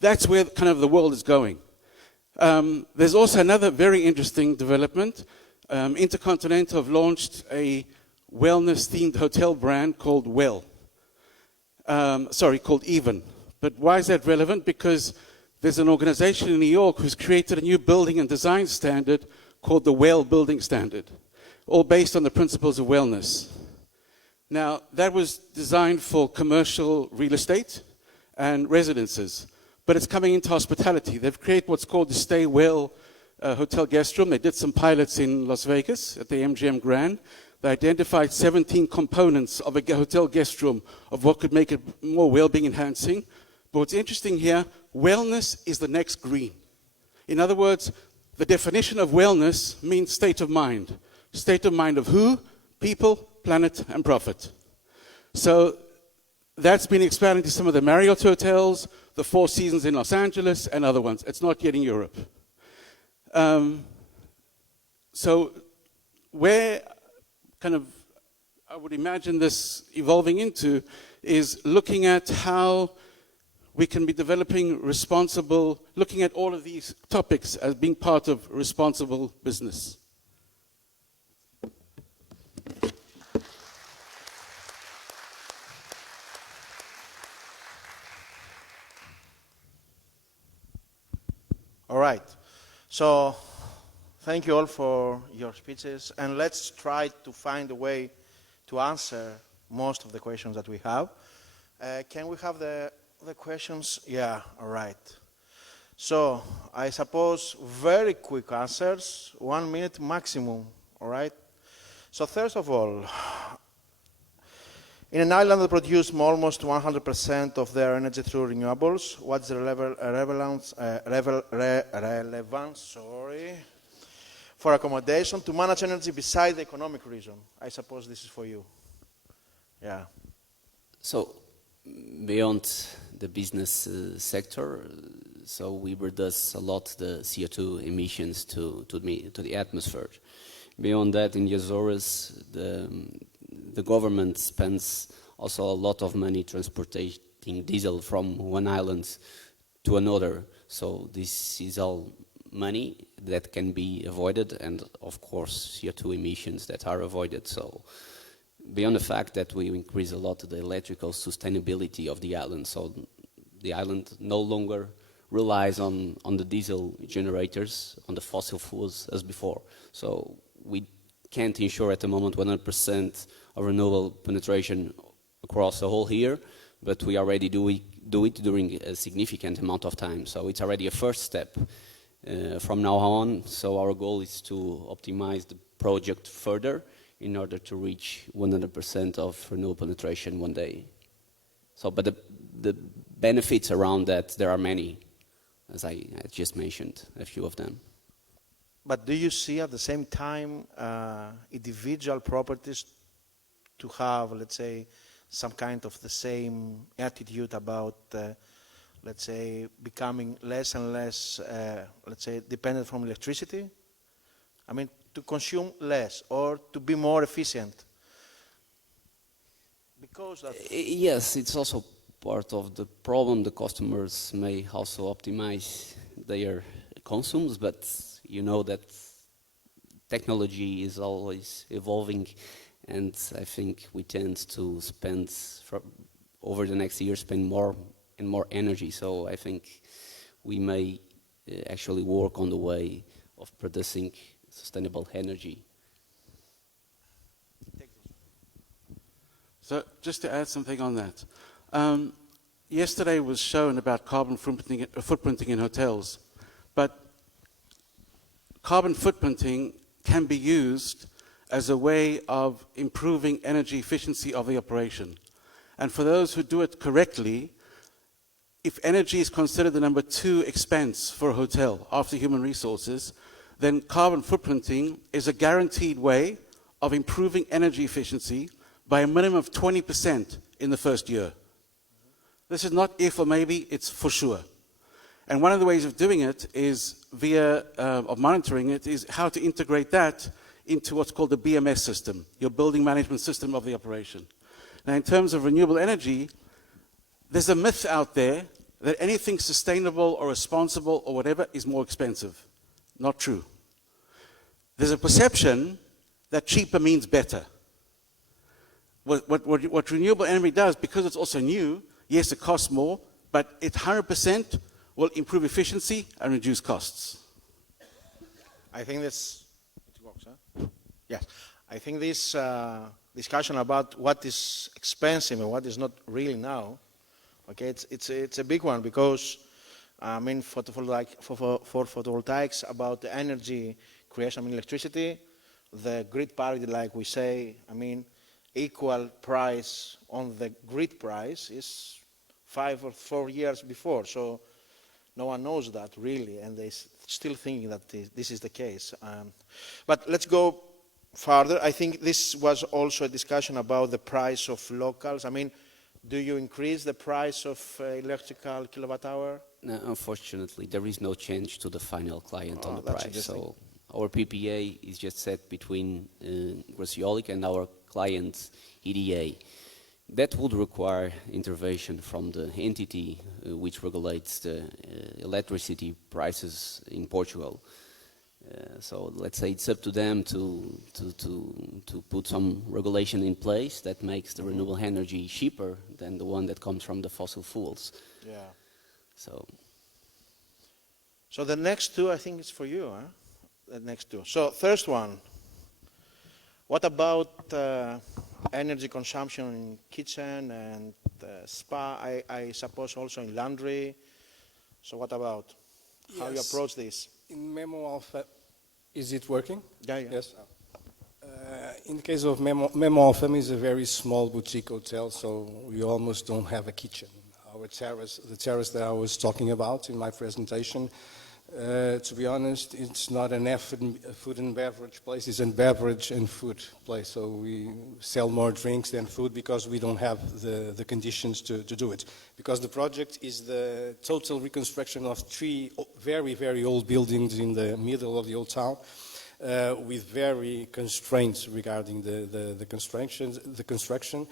That's where kind of the world is going. There's also another very interesting development. Intercontinental have launched a wellness-themed hotel brand called called Even. But why is that relevant? Because there's an organization in New York who's created a new building and design standard called the Well Building Standard, all based on the principles of wellness. Now, that was designed for commercial real estate and residences, but it's coming into hospitality. They've created what's called the Stay Well hotel guest room. They did some pilots in Las Vegas at the MGM Grand. They identified 17 components of a hotel guest room of what could make it more well-being enhancing. But what's interesting here, wellness is the next green. In other words, the definition of wellness means state of mind. State of mind of who? People, planet, and profit. So that's been expanded to some of the Marriott hotels, the Four Seasons in Los Angeles, and other ones. It's not yet in Europe. So where kind of I would imagine this evolving into is looking at how we can be developing responsible, looking at all of these topics as being part of responsible business. All right. So thank you all for your speeches, and let's try to find a way to answer most of the questions that we have. Can we have the questions? Yeah, all right. So I suppose very quick answers, 1 minute maximum, all right? So first of all, in an island that produces almost 100% of their energy through renewables, what's the relevance for accommodation to manage energy beside the economic reason? I suppose this is for you. Yeah. So, beyond the business sector, so we reduce a lot the CO2 emissions to the atmosphere. Beyond that, in the Azores, the government spends also a lot of money transporting diesel from one island to another. So this is all money that can be avoided, and of course CO2 emissions that are avoided. So beyond the fact that we increase a lot the electrical sustainability of the island, so the island no longer relies on the diesel generators, on the fossil fuels as before. So we can't ensure at the moment 100% of renewable penetration across the whole year, but we already do it during a significant amount of time. So it's already a first step from now on. So our goal is to optimize the project further in order to reach 100% of renewable penetration one day. So, but the benefits around that, there are many, as I just mentioned, a few of them. But do you see at the same time individual properties to have, let's say, some kind of the same attitude about, let's say, becoming less and less, let's say, dependent from electricity? I mean, to consume less or to be more efficient? Because yes, it's also part of the problem. The customers may also optimize their consumes, but you know that technology is always evolving, and I think we tend to spend, over the next year, spend more and more energy. So I think we may actually work on the way of producing sustainable energy. So just to add something on that. Yesterday was shown about carbon footprinting in hotels, but carbon footprinting can be used as a way of improving energy efficiency of the operation. And for those who do it correctly, if energy is considered the number 2 expense for a hotel after human resources, then carbon footprinting is a guaranteed way of improving energy efficiency by a minimum of 20% in the first year. This is not if or maybe, it's for sure. And one of the ways of doing it is of monitoring it, is how to integrate that into what's called the BMS system, your building management system of the operation. Now, in terms of renewable energy, there's a myth out there that anything sustainable or responsible or whatever is more expensive. Not true. There's a perception that cheaper means better. What renewable energy does, because it's also new, yes, it costs more, but it 100% will improve efficiency and reduce costs. I think this, it works, huh? Yes. I think this discussion about what is expensive and what is not really now, okay, it's a big one, because I mean, for photovoltaics, about the energy creation, I mean, electricity, the grid parity, like we say, I mean, equal price on the grid price is 5 or 4 years before. So no one knows that really, and they're still thinking that this is the case. But let's go further. I think this was also a discussion about the price of locals. I mean, do you increase the price of electrical kilowatt hour? No, unfortunately, there is no change to the final client on the price. So our PPA is just set between Graciólica and our client EDA. That would require intervention from the entity which regulates the electricity prices in Portugal. So let's say it's up to them to put some regulation in place that makes the renewable energy cheaper than the one that comes from the fossil fuels. Yeah. So the next two, I think it's for you, huh? The next two. So first one, what about energy consumption in kitchen and spa? I suppose also in laundry. So what about how you approach this? In Memmo Alpha, is it working? Yeah. Yes. In the case of Memmo Alpha is a very small boutique hotel, so we almost don't have a kitchen. Our terrace, the terrace that I was talking about in my presentation, to be honest, it's not an food and beverage place, it's a beverage and food place. So we sell more drinks than food because we don't have the conditions to do it. Because the project is the total reconstruction of 3 very, very old buildings in the middle of the old town, with very constraints regarding the construction.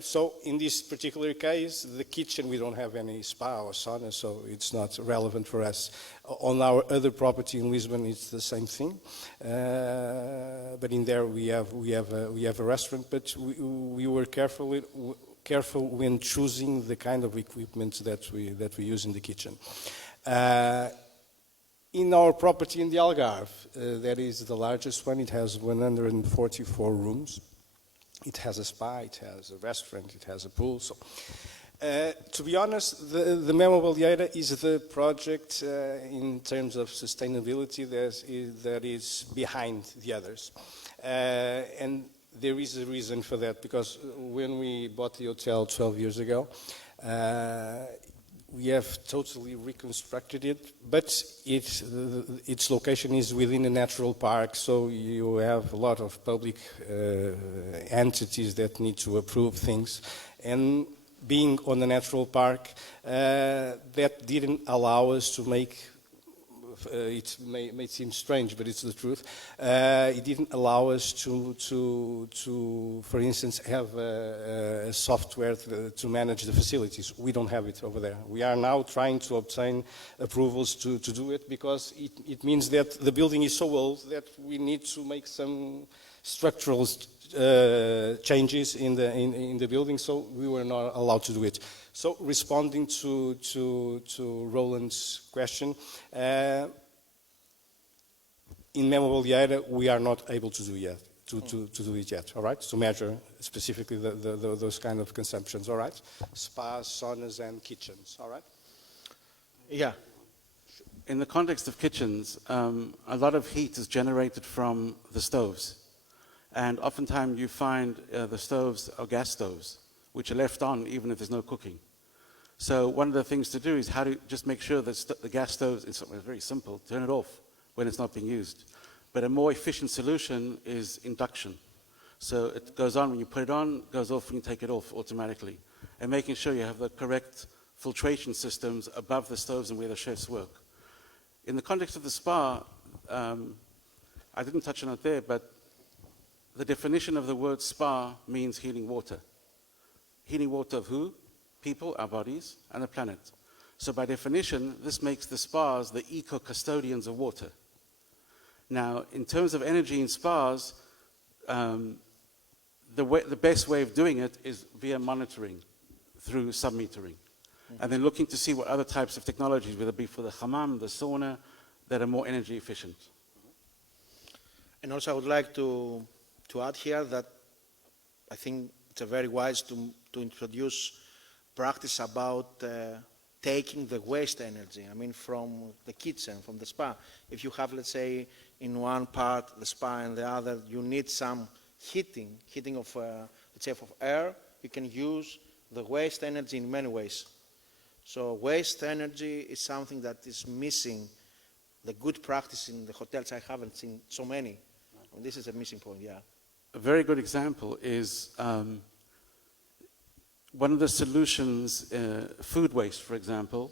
So in this particular case, the kitchen, we don't have any spa or sauna, so it's not relevant for us. On our other property in Lisbon, it's the same thing. But in there we have a restaurant, but we were careful when choosing the kind of equipment that we use in the kitchen. In our property in the Algarve, that is the largest one. It has 144 rooms. It has a spa, it has a restaurant, it has a pool. So, to be honest, the Moderator is the project in terms of sustainability that is behind the others. And there is a reason for that, because when we bought the hotel 12 years ago, we have totally reconstructed it, but its location is within a natural park, so you have a lot of public entities that need to approve things. And being on a natural park, that didn't allow us to make, it may seem strange, but it's the truth, it didn't allow us to for instance, have a software to manage the facilities. We don't have it over there. We are now trying to obtain approvals to do it, because it means that the building is so old that we need to make some structural changes in the building, so we were not allowed to do it. So responding to Roland's question, in Moderator we are not able to do yet. To do it yet, all right? To measure specifically those kind of consumptions, all right? Spas, saunas, and kitchens, all right? Yeah. In the context of kitchens, a lot of heat is generated from the stoves. And oftentimes you find the stoves are gas stoves, which are left on even if there's no cooking. So one of the things to do is how to just make sure that the gas stoves, it's very simple, turn it off when it's not being used. But a more efficient solution is induction. So it goes on when you put it on, goes off when you take it off automatically. And making sure you have the correct filtration systems above the stoves and where the chefs work. In the context of the spa, I didn't touch on it there, but the definition of the word spa means healing water. Healing water of who? People, our bodies, and the planet. So by definition, this makes the spas the eco-custodians of water. Now, in terms of energy in spas, the best way of doing it is via monitoring through sub-metering. And then looking to see what other types of technologies, whether it be for the hammam, the sauna, that are more energy efficient. And also I would like to add here that I think it's very wise to introduce practice about taking the waste energy, I mean, from the kitchen, from the spa. If you have, let's say, in one part the spa and the other, you need some heating of, let's say, of air, you can use the waste energy in many ways. So waste energy is something that is missing. The good practice in the hotels, I haven't seen so many. And this is a missing point, yeah. A very good example is one of the solutions, food waste, for example,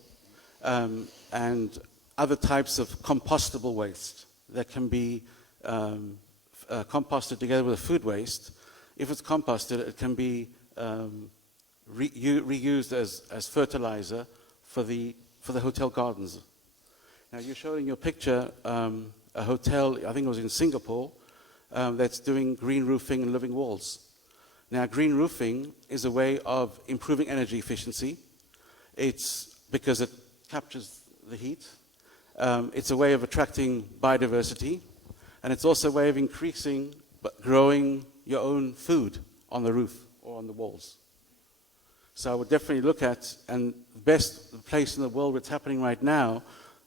and other types of compostable waste that can be composted together with the food waste. If it's composted, it can be reused as fertilizer for the hotel gardens. Now you showed in your picture a hotel, I think it was in Singapore, that's doing green roofing and living walls. Now green roofing is a way of improving energy efficiency. It's because it captures the heat. It's a way of attracting biodiversity, and it's also a way of increasing, growing your own food on the roof or on the walls. So I would definitely look at, and the best place in the world where it's happening right now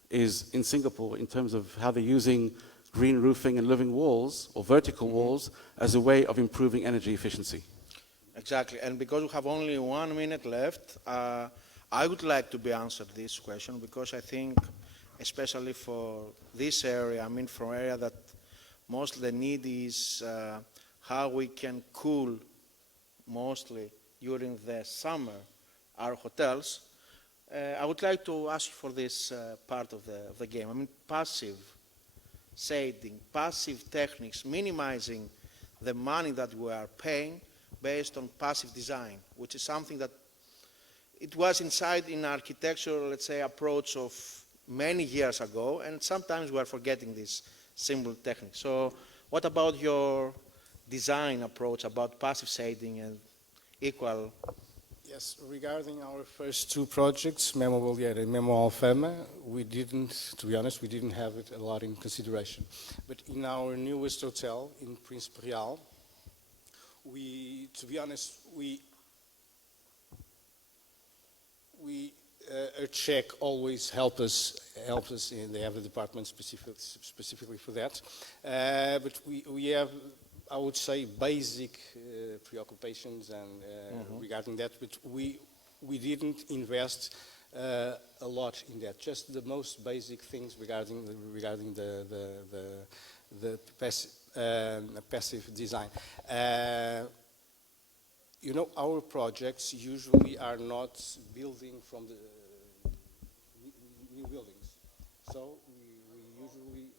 is in Singapore in terms of how they're using green roofing and living walls or vertical walls as a way of improving energy efficiency. Exactly, and because we have only 1 minute left, I would like to be answered this question because I think, especially for this area, I mean for an area that mostly the need is how we can cool mostly during the summer our hotels. I would like to ask you for this part of the game. I mean passive shading, passive techniques, minimizing the money that we are paying based on passive design, which is something that it was inside in architectural, let's say, approach of many years ago, and sometimes we are forgetting this simple technique. So what about your design approach about passive shading and equal? Yes, regarding our first two projects, Memmo Bolieiro and Memmo Alfama, we didn't, to be honest, we didn't have it a lot in consideration. But in our newest hotel in Príncipe Real, to be honest, a check always help us, and they have a department specifically for that. But we have, I would say, basic preoccupations and regarding that, but we didn't invest a lot in that. Just the most basic things regarding the passive design. You know, our projects usually are not building from the new buildings, so we usually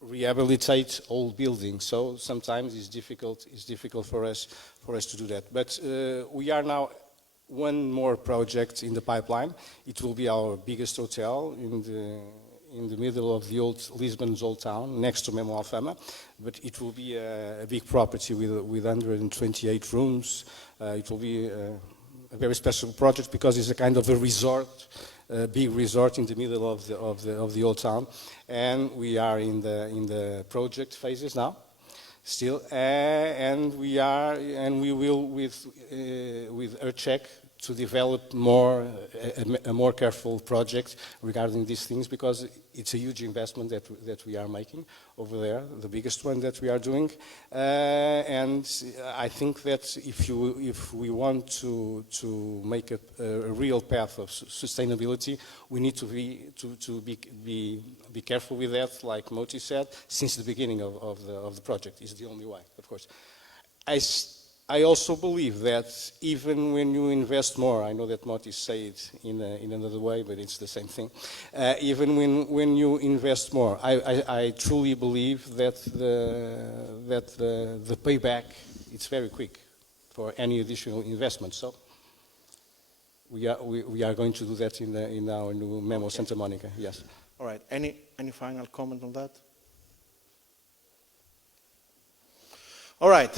rehabilitate old buildings. So sometimes it's difficult for us to do that. But we are now one more project in the pipeline. It will be our biggest hotel in the middle of the Lisbon's old town, next to Memmo Alfama, but it will be a big property with 128 rooms. It will be a very special project because it's a kind of a resort, a big resort in the middle of the old town, and we are in the project phases now, still, and we will with Earthcheck to develop a more careful project regarding these things, because it's a huge investment that we are making over there, the biggest one that we are doing, and I think that if we want to make a real path of sustainability, we need to be careful with that, like Motti said, since the beginning of the project. Is the only way, of course. I also believe that even when you invest more, I know that Motti said it in another way, but it's the same thing. Even when you invest more, I truly believe that the payback, it's very quick for any additional investment. So we are going to do that in our new Memmo Santa Monica. Yes. All right. Any final comment on that? All right.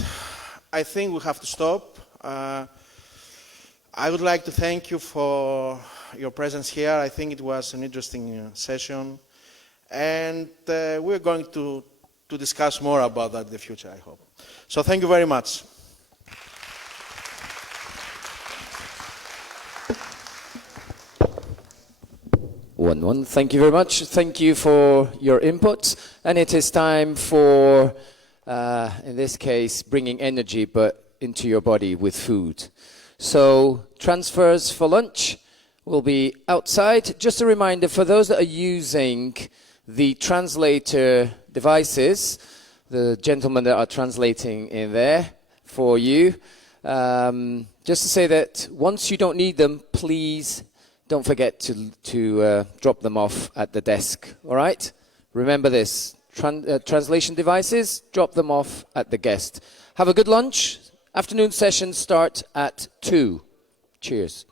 I think we have to stop. I would like to thank you for your presence here. I think it was an interesting session. And we're going to discuss more about that in the future, I hope. So thank you very much. Thank you very much. Thank you for your input. And it is time for, in this case, bringing energy but into your body with food. So transfers for lunch will be outside. Just a reminder for those that are using the translator devices, the gentlemen that are translating in there for you, just to say that once you don't need them, please don't forget to drop them off at the desk. All right? Remember this. Translation devices, drop them off at the guest. Have a good lunch, Afternoon sessions start at 2. Cheers.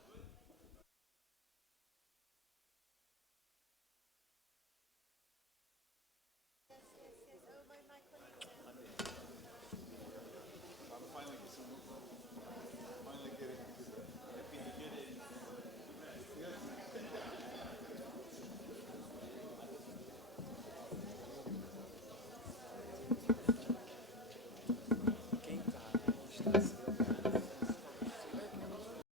Quem tá?